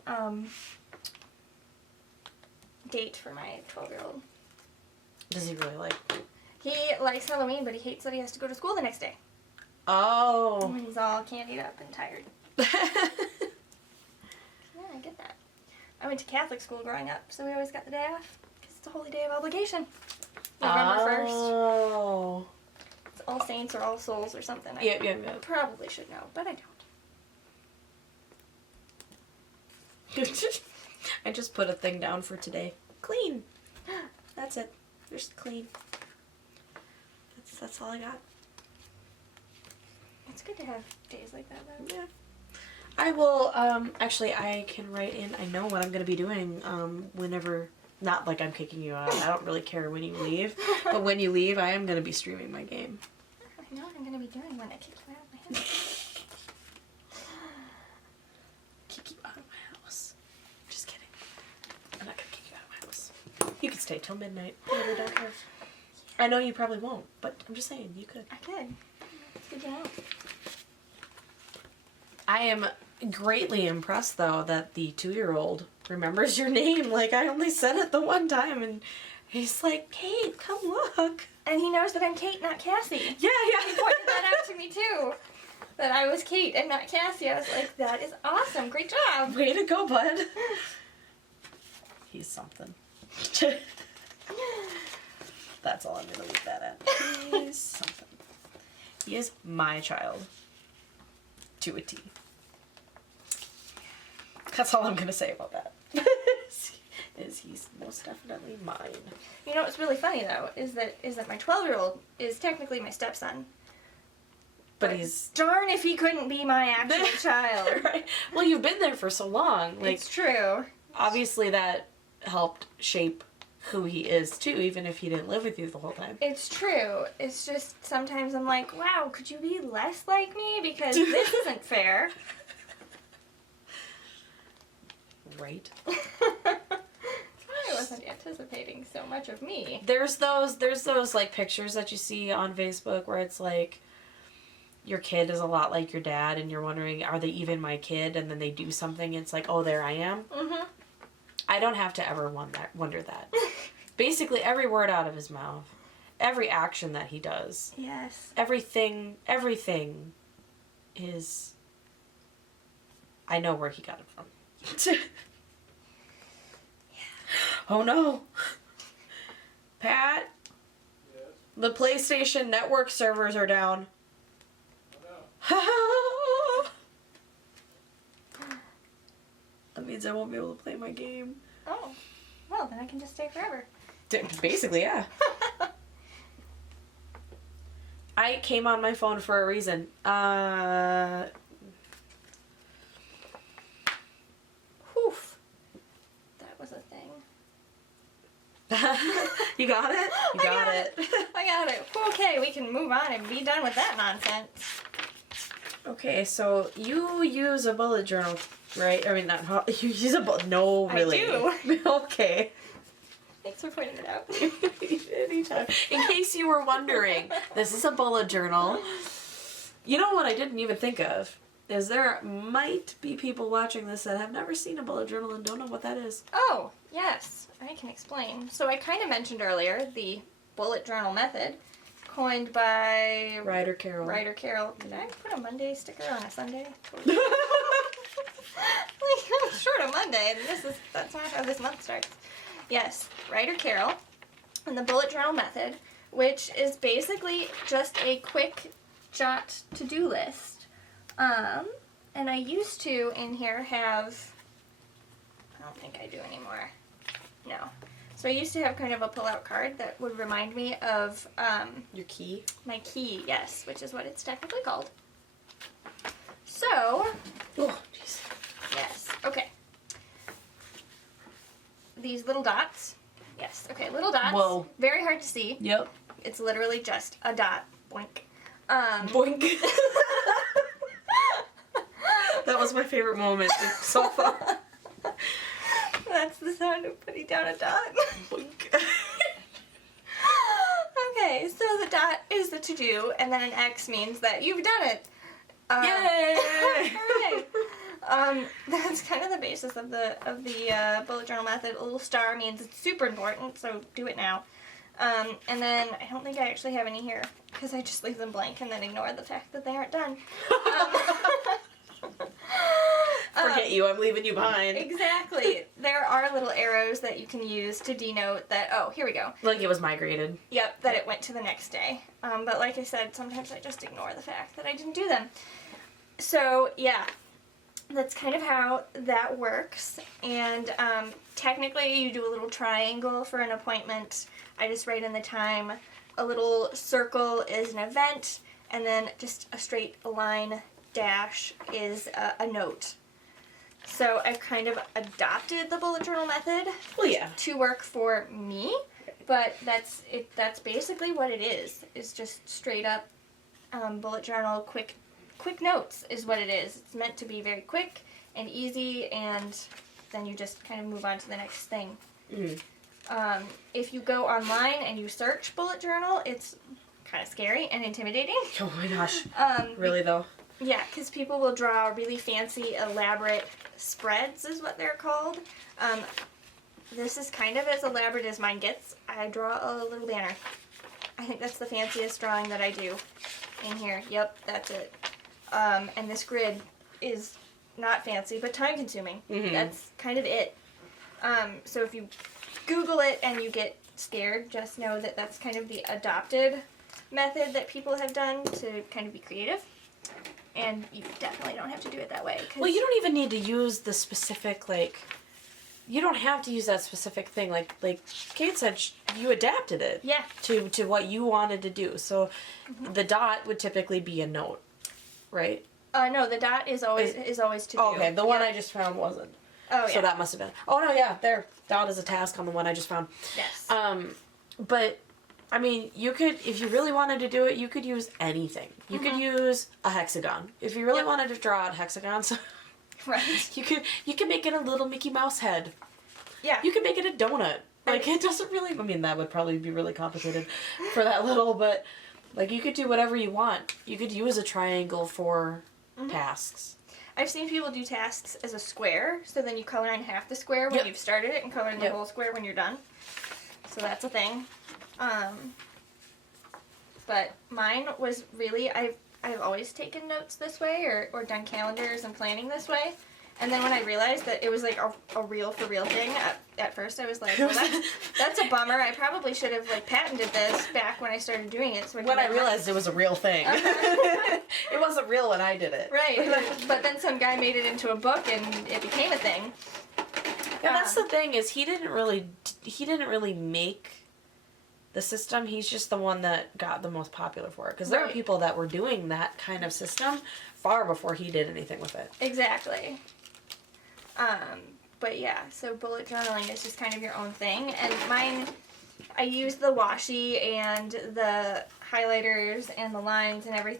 date for my 12-year-old. Does he really like? He likes Halloween, but he hates that he has to go to school the next day. Oh. When he's all candied up and tired. Yeah, I get that. I went to Catholic school growing up, so we always got the day off, because it's a holy day of obligation. November 1st. Oh. It's All Saints or All Souls or something. Yeah. Probably should know, but I don't. I just put a thing down for today. Clean. That's it. Just clean. That's all I got. It's good to have days like that, though. Yeah. I will, actually, I can write in, I know what I'm going to be doing, whenever, not like I'm kicking you out, I don't really care when you leave, but when you leave, I am going to be streaming my game. I know what I'm going to be doing when I kick you out of my house. Kick you out of my house. Just kidding. I'm not going to kick you out of my house. You can stay till midnight. I really don't care. I know you probably won't, but I'm just saying, you could. I could. It's good to know. I am greatly impressed, though, that the 2-year-old remembers your name. Like, I only said it the one time, and he's like, Kate, come look. And he knows that I'm Kate, not Cassie. Yeah. He pointed that out to me, too. That I was Kate and not Cassie. I was like, that is awesome. Great job. Way to go, bud. He's something. That's all I'm going to leave that at. He's something. He is my child. To a T. That's all I'm going to say about that. Is he's most definitely mine. You know what's really funny, though, is that my 12-year-old is technically my stepson. But he's... Darn if he couldn't be my actual child. Right. Well, you've been there for so long. Like, it's true. Obviously that helped shape who he is, too, even if he didn't live with you the whole time. It's true. It's just sometimes I'm like, wow, could you be less like me? Because this isn't fair. Right. I wasn't anticipating so much of me. There's those like pictures that you see on Facebook where it's like your kid is a lot like your dad and you're wondering, are they even my kid? And then they do something and it's like, oh, there I am. Mm-hmm. I don't have to ever wonder that. Basically every word out of his mouth, every action that he does. Yes. Everything is, I know where he got it from. Oh no. Pat? Yes? The PlayStation Network servers are down. Oh, That means means I won't be able to play my game. Oh. Well, then I can just stay forever. Basically, yeah. I came on my phone for a reason. Whew. That was a thing. You got it? You got it. I got it. Okay, we can move on and be done with that nonsense. Okay, so you use a bullet journal, right? I mean, not you use a bullet. No, really. I do. Okay. Thanks for pointing it out. Anytime. In case you were wondering, this is a bullet journal. You know what I didn't even think of? Is there might be people watching this that have never seen a bullet journal and don't know what that is. Oh, yes. I can explain. So I kind of mentioned earlier the bullet journal method, coined by Ryder Carroll. Ryder Carroll. Did I put a Monday sticker on a Sunday? Like, I'm short of Monday, and that's not how this month starts. Yes, Ryder Carroll, and the bullet journal method, which is basically just a quick jot to-do list. And I used to in here have, I don't think I do anymore. No. So I used to have kind of a pull-out card that would remind me of Your key. my key, yes, which is what it's technically called. So, Oh, jeez. yes, okay. These little dots. Yes, okay, little dots. Whoa. Very hard to see. Yep. It's literally just a dot. Boink. Boink. That was my favorite moment so far. That's the sound of putting down a dot. Boink. Okay, so the dot is the to-do, and then an X means that you've done it. Yay! Hooray! That's kind of the basis of the bullet journal method. A little star means it's super important, so do it now. And then I don't think I actually have any here because I just leave them blank and then ignore the fact that they aren't done. Forget you, I'm leaving you behind. Exactly. There are little arrows that you can use to denote that, oh, here we go. Like it was migrated. Yep, that it went to the next day. But like I said, sometimes I just ignore the fact that I didn't do them. So, yeah, that's kind of how that works. And technically, you do a little triangle for an appointment. I just write in the time. A little circle is an event, and then just a straight line dash is a note. So I've kind of adopted the bullet journal method Well, yeah. to work for me, but that's basically what it is. It's just straight up bullet journal, quick notes is what it is. It's meant to be very quick and easy, and then you just kind of move on to the next thing. Mm. If you go online and you search bullet journal, it's kind of scary and intimidating. Oh my gosh. Really though? Yeah, because people will draw really fancy, elaborate spreads is what they're called. This is kind of as elaborate as mine gets. I draw a little banner. I think that's the fanciest drawing that I do in here. Yep, that's it. And this grid is not fancy, but time-consuming. Mm-hmm. That's kind of it. So if you Google it and you get scared, just know that that's kind of the adopted method that people have done to kind of be creative. And you definitely don't have to do it that way. Well, you don't even need to use the specific, like, you don't have to use that specific thing. Like Kate said, you adapted it. Yeah. To what you wanted to do. So the dot would typically be a note, right? No, the dot is always to do. Okay, the one I just found wasn't. Oh, yeah. So that must have been. Oh, no, yeah, there. Dot is a task on the one I just found. Yes. But, I mean, you could, if you really wanted to do it, you could use anything. You could use a hexagon. If you really wanted to draw out hexagons, right. you could make it a little Mickey Mouse head. Yeah. You could make it a donut. Like, it doesn't really, I mean, that would probably be really complicated for that little, but, like, you could do whatever you want. You could use a triangle for tasks. I've seen people do tasks as a square, so then you color in half the square when you've started it and color in the whole square when you're done. So that's a thing. But mine was really, I've always taken notes this way or done calendars and planning this way. And then when I realized that it was like a real for real thing, at first I was like, well, that's a bummer. I probably should have like patented this back when I started doing it. So When I realized it was a real thing. It wasn't real when I did it. Right, but then some guy made it into a book and it became a thing. Yeah, that's the thing is he didn't really make the system. He's just the one that got the most popular for it. Because there are people that were doing that kind of system far before he did anything with it. Exactly. But yeah, so bullet journaling is just kind of your own thing. And mine, I use the washi and the highlighters and the lines and everyth...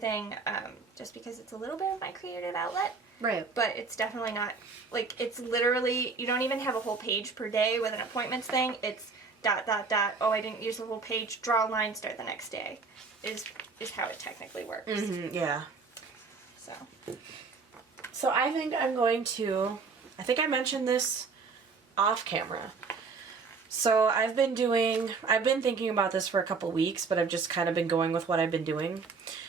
just because it's a little bit of my creative outlet. Right. But it's definitely not, like, it's literally, you don't even have a whole page per day with an appointments thing. It's ... Oh, I didn't use the whole page. Draw a line, start the next day. Is how it technically works. Mm-hmm, yeah. So I think I think I mentioned this off camera. So I've been thinking about this for a couple weeks, but I've just kind of been going with what I've been doing.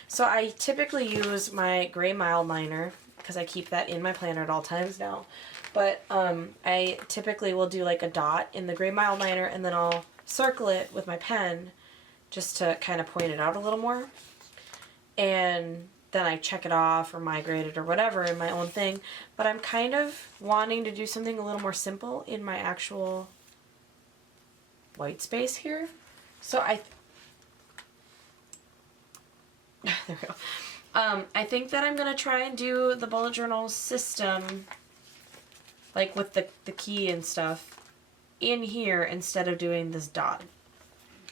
So I typically use my gray mild liner because I keep that in my planner at all times now. But I typically will do like a dot in the gray mild liner and then I'll circle it with my pen just to kind of point it out a little more. And then I check it off or migrate it or whatever in my own thing. But I'm kind of wanting to do something a little more simple in my actual white space here. So there we go. I think that I'm going to try and do the bullet journal system, like with the key and stuff, in here instead of doing this dot.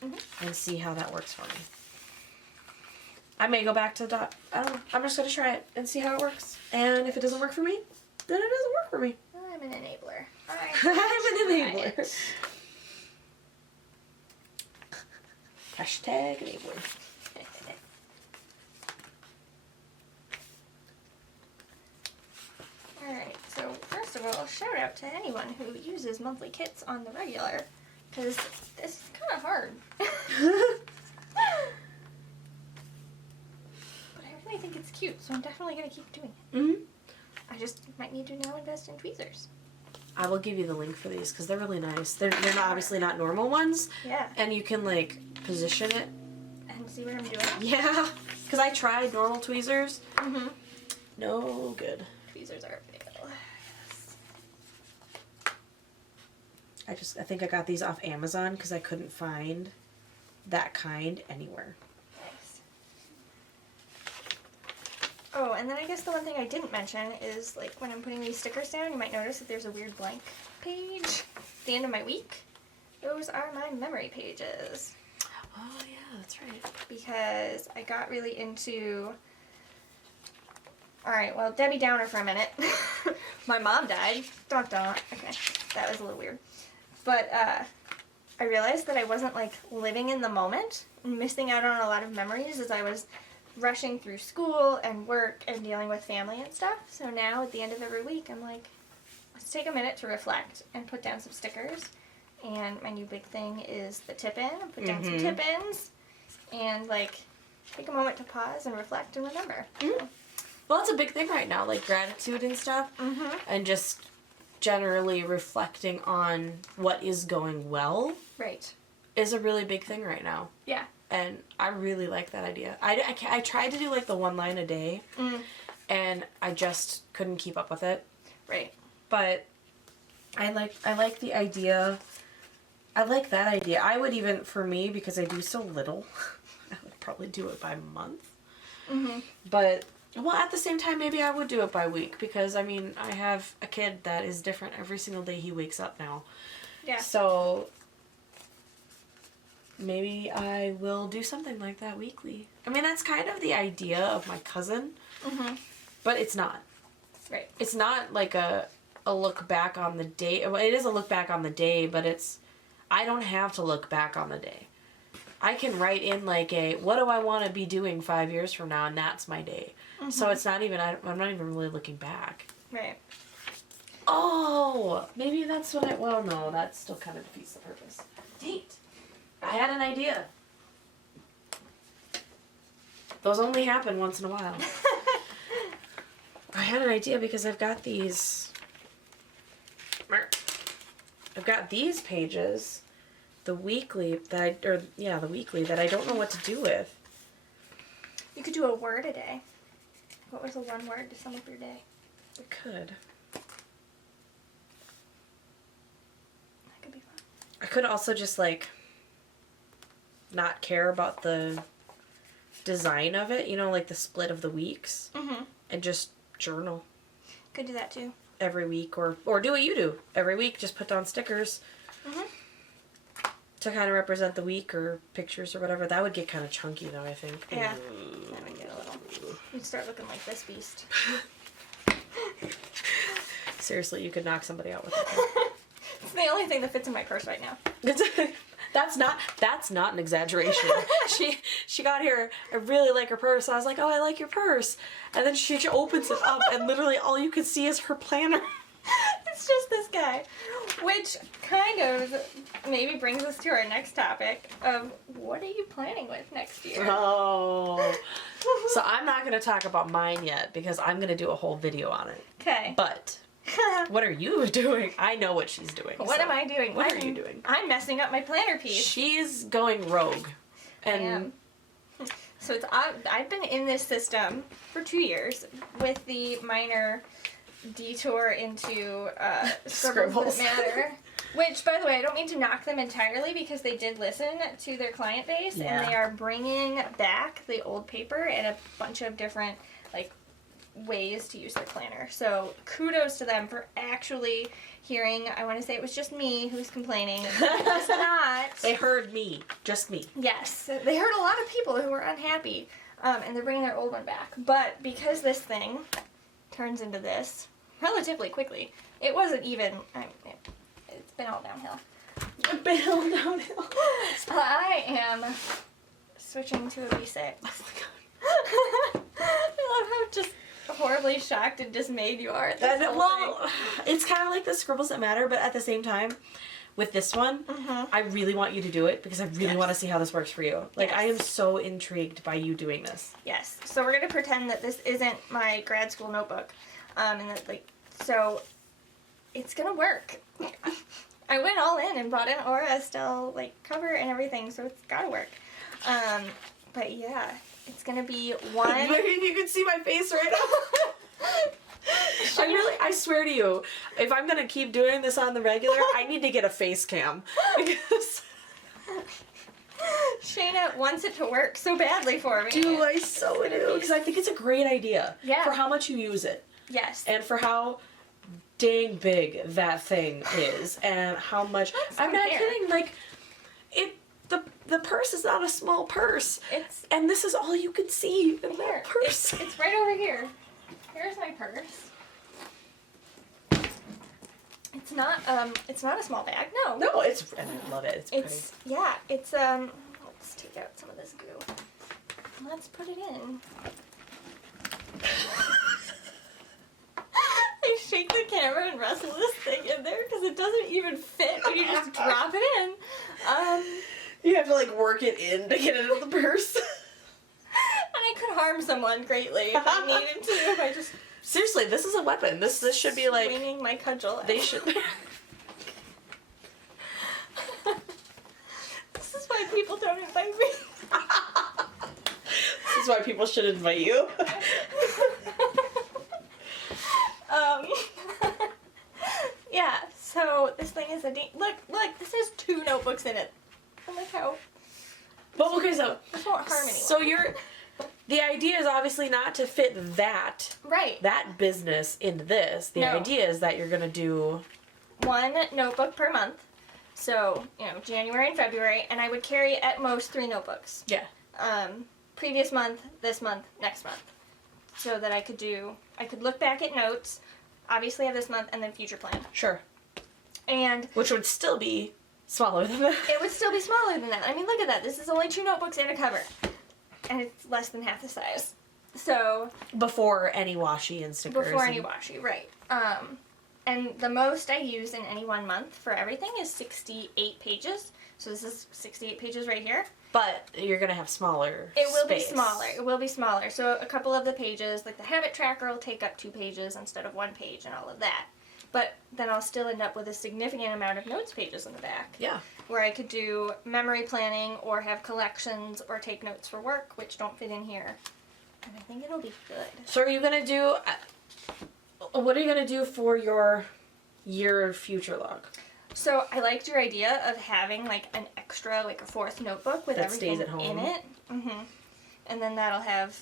Mm-hmm. And see how that works for me. I may go back to the dot. I don't know. I'm just going to try it and see how it works. And if it doesn't work for me, then it doesn't work for me. I'm an enabler. I'm an enabler. Hashtag enabler. Alright, so first of all, shout out to anyone who uses monthly kits on the regular, because this is kind of hard. But I really think it's cute, so I'm definitely going to keep doing it. Mm-hmm. I just might need to now invest in tweezers. I will give you the link for these, because they're really nice. They're not, obviously not normal ones. Yeah. And you can, like, position it. And see what I'm doing? Yeah. Because I tried normal tweezers. Mm-hmm. No good. Tweezers are a fail. I think I got these off Amazon because I couldn't find that kind anywhere. Nice. Oh, and then I guess the one thing I didn't mention is, like, when I'm putting these stickers down, you might notice that there's a weird blank page at the end of my week. Those are my memory pages. Oh, yeah, that's right. Because I got really into... Alright, well, Debbie Downer for a minute. My mom died. Dun dun. Okay, that was a little weird. But I realized that I wasn't, like, living in the moment and missing out on a lot of memories as I was rushing through school and work and dealing with family and stuff. So now, at the end of every week, I'm like, let's take a minute to reflect and put down some stickers. And my new big thing is the tip-in. Put down some tip-ins and, like, take a moment to pause and reflect and remember. Mm-hmm. Well, that's a big thing right now, like gratitude and stuff. Mm-hmm. And just generally reflecting on what is going well. Right. Is a really big thing right now. Yeah. And I really like that idea. I tried to do, like, the one line a day. And I just couldn't keep up with it. Right. But I like the idea. I like that idea. I would even, for me, because I do so little, I would probably do it by month. Mm-hmm. But, well, at the same time, maybe I would do it by week. Because, I mean, I have a kid that is different every single day he wakes up now. Yeah. So maybe I will do something like that weekly. I mean, that's kind of the idea of my cousin. Mm-hmm. But it's not. Right. It's not like a look back on the day. Well, it is a look back on the day, but I don't have to look back on the day. I can write in like what do I want to be doing 5 years from now, and that's my day. Mm-hmm. So it's not even, I'm not even really looking back. Right. Oh, maybe that's what well, no, that still kind of defeats the purpose. Date. I had an idea. Those only happen once in a while. I had an idea because I've got these pages, the weekly that I don't know what to do with. You could do a word a day. What was the one word to sum up your day? I could. could also just, like, not care about the design of it, you know, like the split of the weeks. Mm-hmm. And just journal. Could do that too. Every week, or do what you do. Every week, just put down stickers. Mm-hmm. To kind of represent the week, or pictures, or whatever. That would get kind of chunky, though, I think. Yeah. That would get a little... You'd start looking like this beast. Seriously, you could knock somebody out with it. It's the only thing that fits in my purse right now. That's not an exaggeration. She got here, I really like her purse. I was like, oh, I like your purse. And then she opens it up, and literally all you can see is her planner. It's just this guy. Which kind of maybe brings us to our next topic of what are you planning with next year? Oh. So I'm not going to talk about mine yet, because I'm going to do a whole video on it. Okay. But what are you doing? I know what she's doing. What am I doing? What are you doing? I'm messing up my planner piece. She's going rogue. And so I've been in this system for 2 years with the minor detour into Scribbles That Matter. Which, by the way, I don't mean to knock them entirely, because they did listen to their client base, and they are bringing back the old paper and a bunch of different, like, ways to use their planner. So kudos to them for actually hearing. I want to say it was just me who's complaining. It was not. They heard me. Just me. Yes. They heard a lot of people who were unhappy, and they're bringing their old one back. But because this thing turns into this relatively quickly, it wasn't even... it's been all downhill. I am switching to a V6. Oh my god. I love how just horribly shocked and dismayed you are at this whole thing. It's kind of like the Scribbles That Matter, but at the same time, with this one, I really want you to do it, because I really want to see how this works for you. Like, I am so intrigued by you doing this. Yes. So we're going to pretend that this isn't my grad school notebook. And that, like, so it's going to work. I went all in and bought an Aura Estelle, like, cover and everything, so it's got to work. But yeah, it's going to be one... Maybe if you could see my face right now. I swear to you, if I'm going to keep doing this on the regular, I need to get a face cam. Because... Shayna wants it to work so badly for me. Do I so do? Because I think it's a great idea. Yeah. For how much you use it. Yes. And for how dang big that thing is. And how much... I'm not kidding. Like, the purse is not a small purse. And this is all you can see in that purse. It's right over here. Here's my purse. It's not a small bag. No. No, and I love it. It's pretty. Let's take out some of this goo. Let's put it in. I shake the camera and wrestle this thing in there because it doesn't even fit when you just drop it in. You have to, like, work it in to get it in the purse. And I could harm someone greatly if I needed to. If I just... Seriously, this is a weapon. This should be like... Swinging my cudgel. They should... This is why people don't invite me. This is why people should invite you. Yeah, so this thing is look, this has 2 notebooks in it. I like how... But okay, so... This won't harm anyone. So the idea is obviously not to fit that business into this. The idea is that you're going to do... 1 notebook per month. So, January and February. And I would carry at most 3 notebooks. Yeah. Previous month, this month, next month. So that I could look back at notes, obviously have this month, and then future plan. Sure. And... Which would still be smaller than that. It would still be smaller than that. I mean, look at that. This is only 2 notebooks and a cover. And it's less than half the size. So... Before any washi and stickers. Before any washi, right. And the most I use in any 1 month for everything is 68 pages. So this is 68 pages right here. But you're going to have smaller It will space. be smaller. It will be smaller. So a couple of the pages, like the habit tracker, will take up 2 pages instead of 1 page and all of that. But then I'll still end up with a significant amount of notes pages in the back. Yeah. Where I could do memory planning or have collections or take notes for work, which don't fit in here. And I think it'll be good. So are you going to do... What are you going to do for your year future log? So I liked your idea of having like an extra, like a fourth notebook with That everything stays at home. in it. Mm-hmm. And then that'll have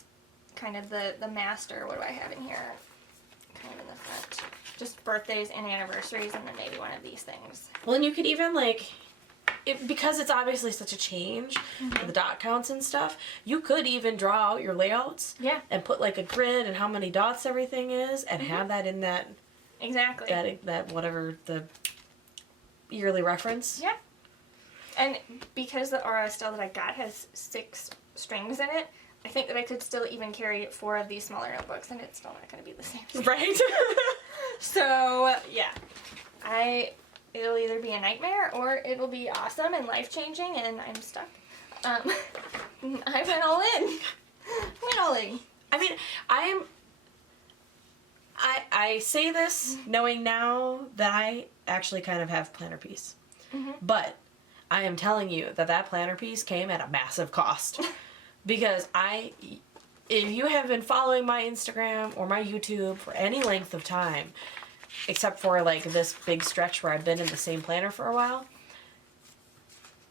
kind of the master. What do I have in here? Kind of in the front. Just birthdays and anniversaries, and then maybe one of these things. Well, and you could even like, because it's obviously such a change, the dot counts and stuff, you could even draw out your layouts. Yeah. And put like a grid and how many dots everything is, and have that in that. Exactly. That whatever the yearly reference. Yeah. And because the Aura Estelle that I got has 6 strings in it, I think that I could still even carry 4 of these smaller notebooks, and it's still not going to be the same. Right. So, yeah. It'll either be a nightmare or it'll be awesome and life-changing, and I'm stuck. I went all in. I mean, I say this knowing now that I actually kind of have planner piece. Mm-hmm. But I am telling you that planner piece came at a massive cost. Because if you have been following my Instagram or my YouTube for any length of time, except for like this big stretch where I've been in the same planner for a while,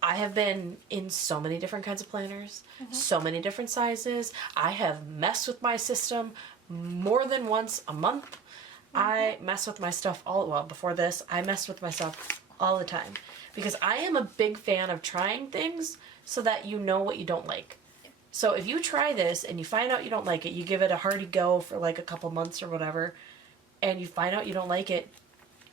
I have been in so many different kinds of planners, so many different sizes. I have messed with my system more than once a month. I mess with my stuff before this, I messed with my stuff all the time. Because I am a big fan of trying things so that you know what you don't like. So if you try this and you find out you don't like it, you give it a hearty go for like a couple months or whatever, and you find out you don't like it,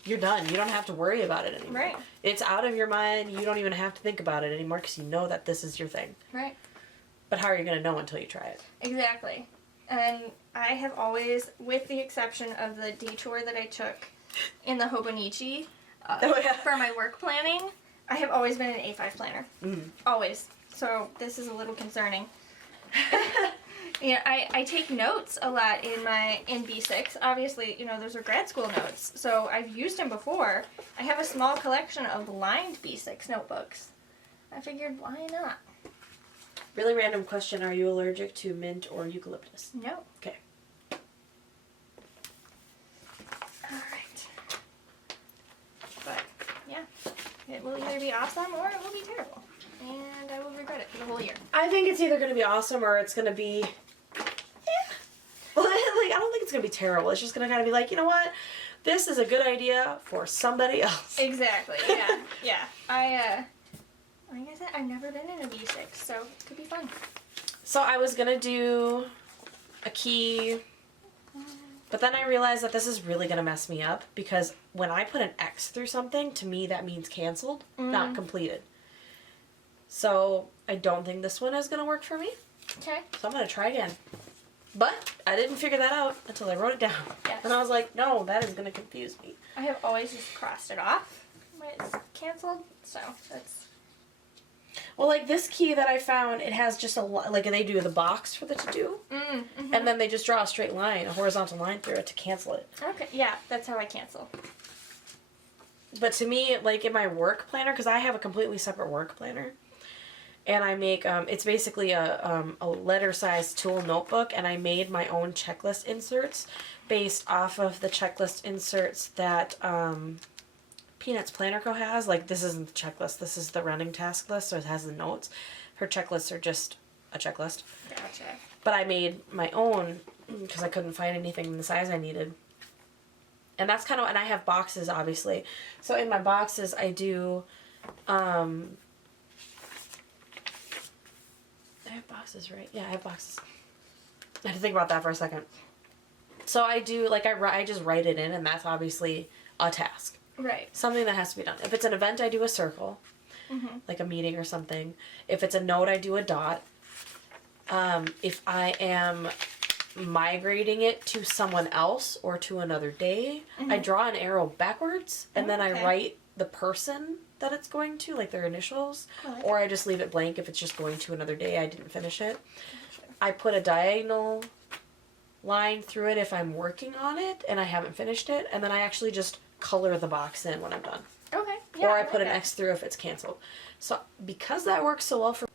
you're done. You don't have to worry about it anymore. Right. It's out of your mind. You don't even have to think about it anymore because you know that this is your thing. Right. But how are you going to know until you try it? Exactly. And I have always, with the exception of the detour that I took in the Hobonichi for my work planning, I have always been an A5 planner. Mm. Always. So this is a little concerning. I take notes a lot in B6. Obviously, those are grad school notes. So I've used them before. I have a small collection of lined B6 notebooks. I figured, why not? Really random question. Are you allergic to mint or eucalyptus? No. Okay. Alright. But, yeah. It will either be awesome or it will be terrible. And I will regret it for the whole year. I think it's either going to be awesome or it's going to be... Well, I don't think it's going to be terrible. It's just going to kind of be like, you know what? This is a good idea for somebody else. Exactly, yeah. Yeah. Like I said, I've never been in a B6, so it could be fun. So I was going to do a key, but then I realized that this is really going to mess me up because when I put an X through something, to me that means canceled, not completed. So I don't think this one is going to work for me. Okay. So I'm going to try again. But I didn't figure that out until I wrote it down. Yes. And I was like, no, that is going to confuse me. I have always just crossed it off when it's canceled, so that's... Well, like this key that I found, it has just like they do the box for the to-do. And then they just draw a straight line, a horizontal line through it to cancel it. Okay, yeah, that's how I cancel. But to me, like in my work planner, because I have a completely separate work planner, and I make, it's basically a letter-sized tool notebook, and I made my own checklist inserts based off of the checklist inserts that Peanuts Planner Co. has. Like, this isn't the checklist, this is the running task list, so it has the notes. Her checklists are just a checklist. Gotcha. But I made my own, because I couldn't find anything in the size I needed. And that's kind of, and I have boxes, obviously. So in my boxes, I do, I have boxes, right? Yeah, I have boxes. I had to think about that for a second. So I do, like, I just write it in, and that's obviously a task. Right. Something that has to be done. If it's an event, I do a circle, like a meeting or something. If it's a note, I do a dot. If I am migrating it to someone else or to another day, I draw an arrow backwards, and then I write the person that it's going to, like their initials, or I just leave it blank if it's just going to another day, I didn't finish it. I put a diagonal line through it if I'm working on it and I haven't finished it, and then I actually just color the box in when I'm done. Okay. Yeah, or I put an X through if it's canceled. So because that works so well for...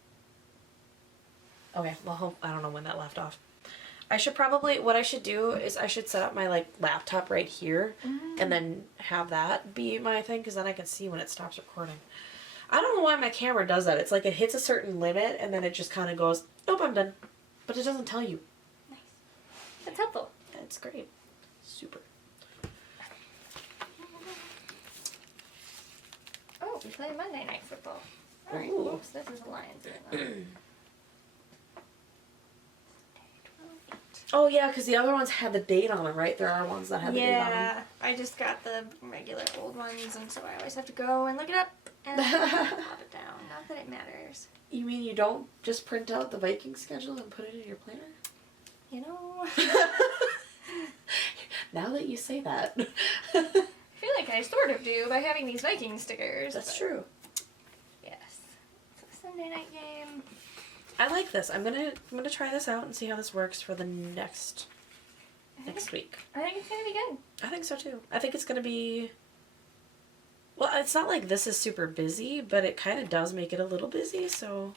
Okay, well, I don't know when that left off. I should probably, what I should do is I should set up my like laptop right here and then have that be my thing, because then I can see when it stops recording. I don't know why my camera does that. It's like it hits a certain limit and then it just kind of goes, nope, I'm done. But it doesn't tell you. Nice. That's helpful. That's great. Super. Oh, we play Monday Night Football. Alright, Ooh. oops, this is a Lions game. Oh yeah, because the other ones had the date on them, right? There are ones that have the date on them. Yeah, I just got the regular old ones, and so I always have to go and look it up and pop it down. Not that it matters. You mean you don't just print out the Viking schedule and put it in your planner? You know. Now that you say that. I feel like I sort of do by having these Viking stickers. That's but true. Yes. It's a Sunday night game. I like this. I'm gonna try this out and see how this works for the next week. I think it's gonna be good. I think so too. I think it's gonna be. Well, it's not like this is super busy, but it kind of does make it a little busy, so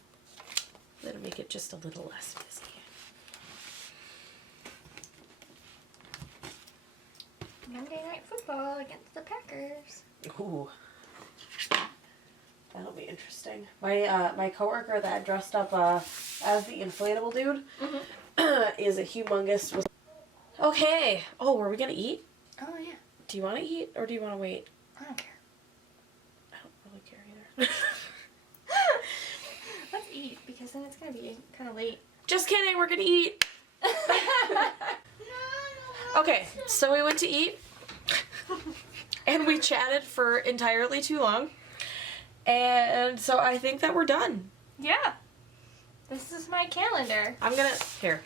it'll make it just a little less busy. Monday Night Football against the Packers. Ooh. That'll be interesting. My coworker that dressed up as the inflatable dude is a humongous. Okay. Oh, were we gonna eat? Oh yeah. Do you want to eat or do you want to wait? I don't care. I don't really care either. Let's eat because then it's gonna be kind of late. Just kidding. We're gonna eat. Okay, so we went to eat, and we chatted for entirely too long, and so I think that we're done. Yeah. This is my calendar. I'm gonna, here,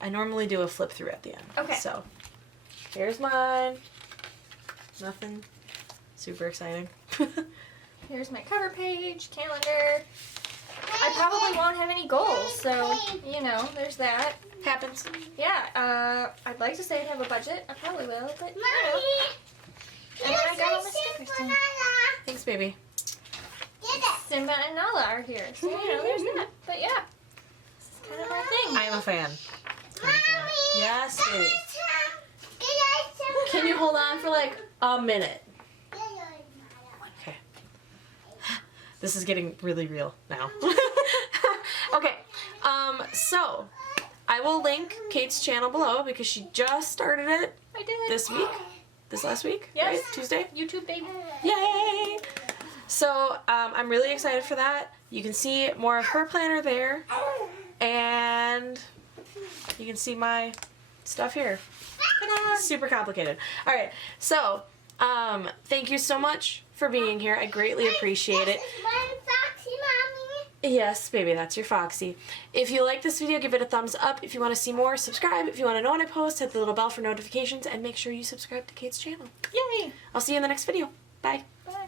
I normally do a flip through at the end. Okay. So, here's mine. Nothing super exciting. Here's my cover page, calendar. I probably won't have any goals, so, you know, there's that. Happens. Yeah, I'd like to say I'd have a budget. I probably will, but, you know. And then I got all my stickers done. Thanks, baby. Simba and Nala are here, so, you know, there's that. But, yeah, this is kind of our thing. I am a fan. Yes, baby. Can you hold on for like a minute? Okay. This is getting really real now. Okay, so I will link Kate's channel below because she just started it I did. this week. This last week? Yes. Right? Tuesday? YouTube, baby. Yay! So I'm really excited for that. You can see more of her planner there. And you can see my stuff here. Super complicated. Alright, so thank you so much for being here. I greatly appreciate it. Yes, baby, that's your Foxy. If you like this video, give it a thumbs up. If you want to see more, subscribe. If you want to know when I post, hit the little bell for notifications, and make sure you subscribe to Kate's channel. Yay! I'll see you in the next video. Bye. Bye.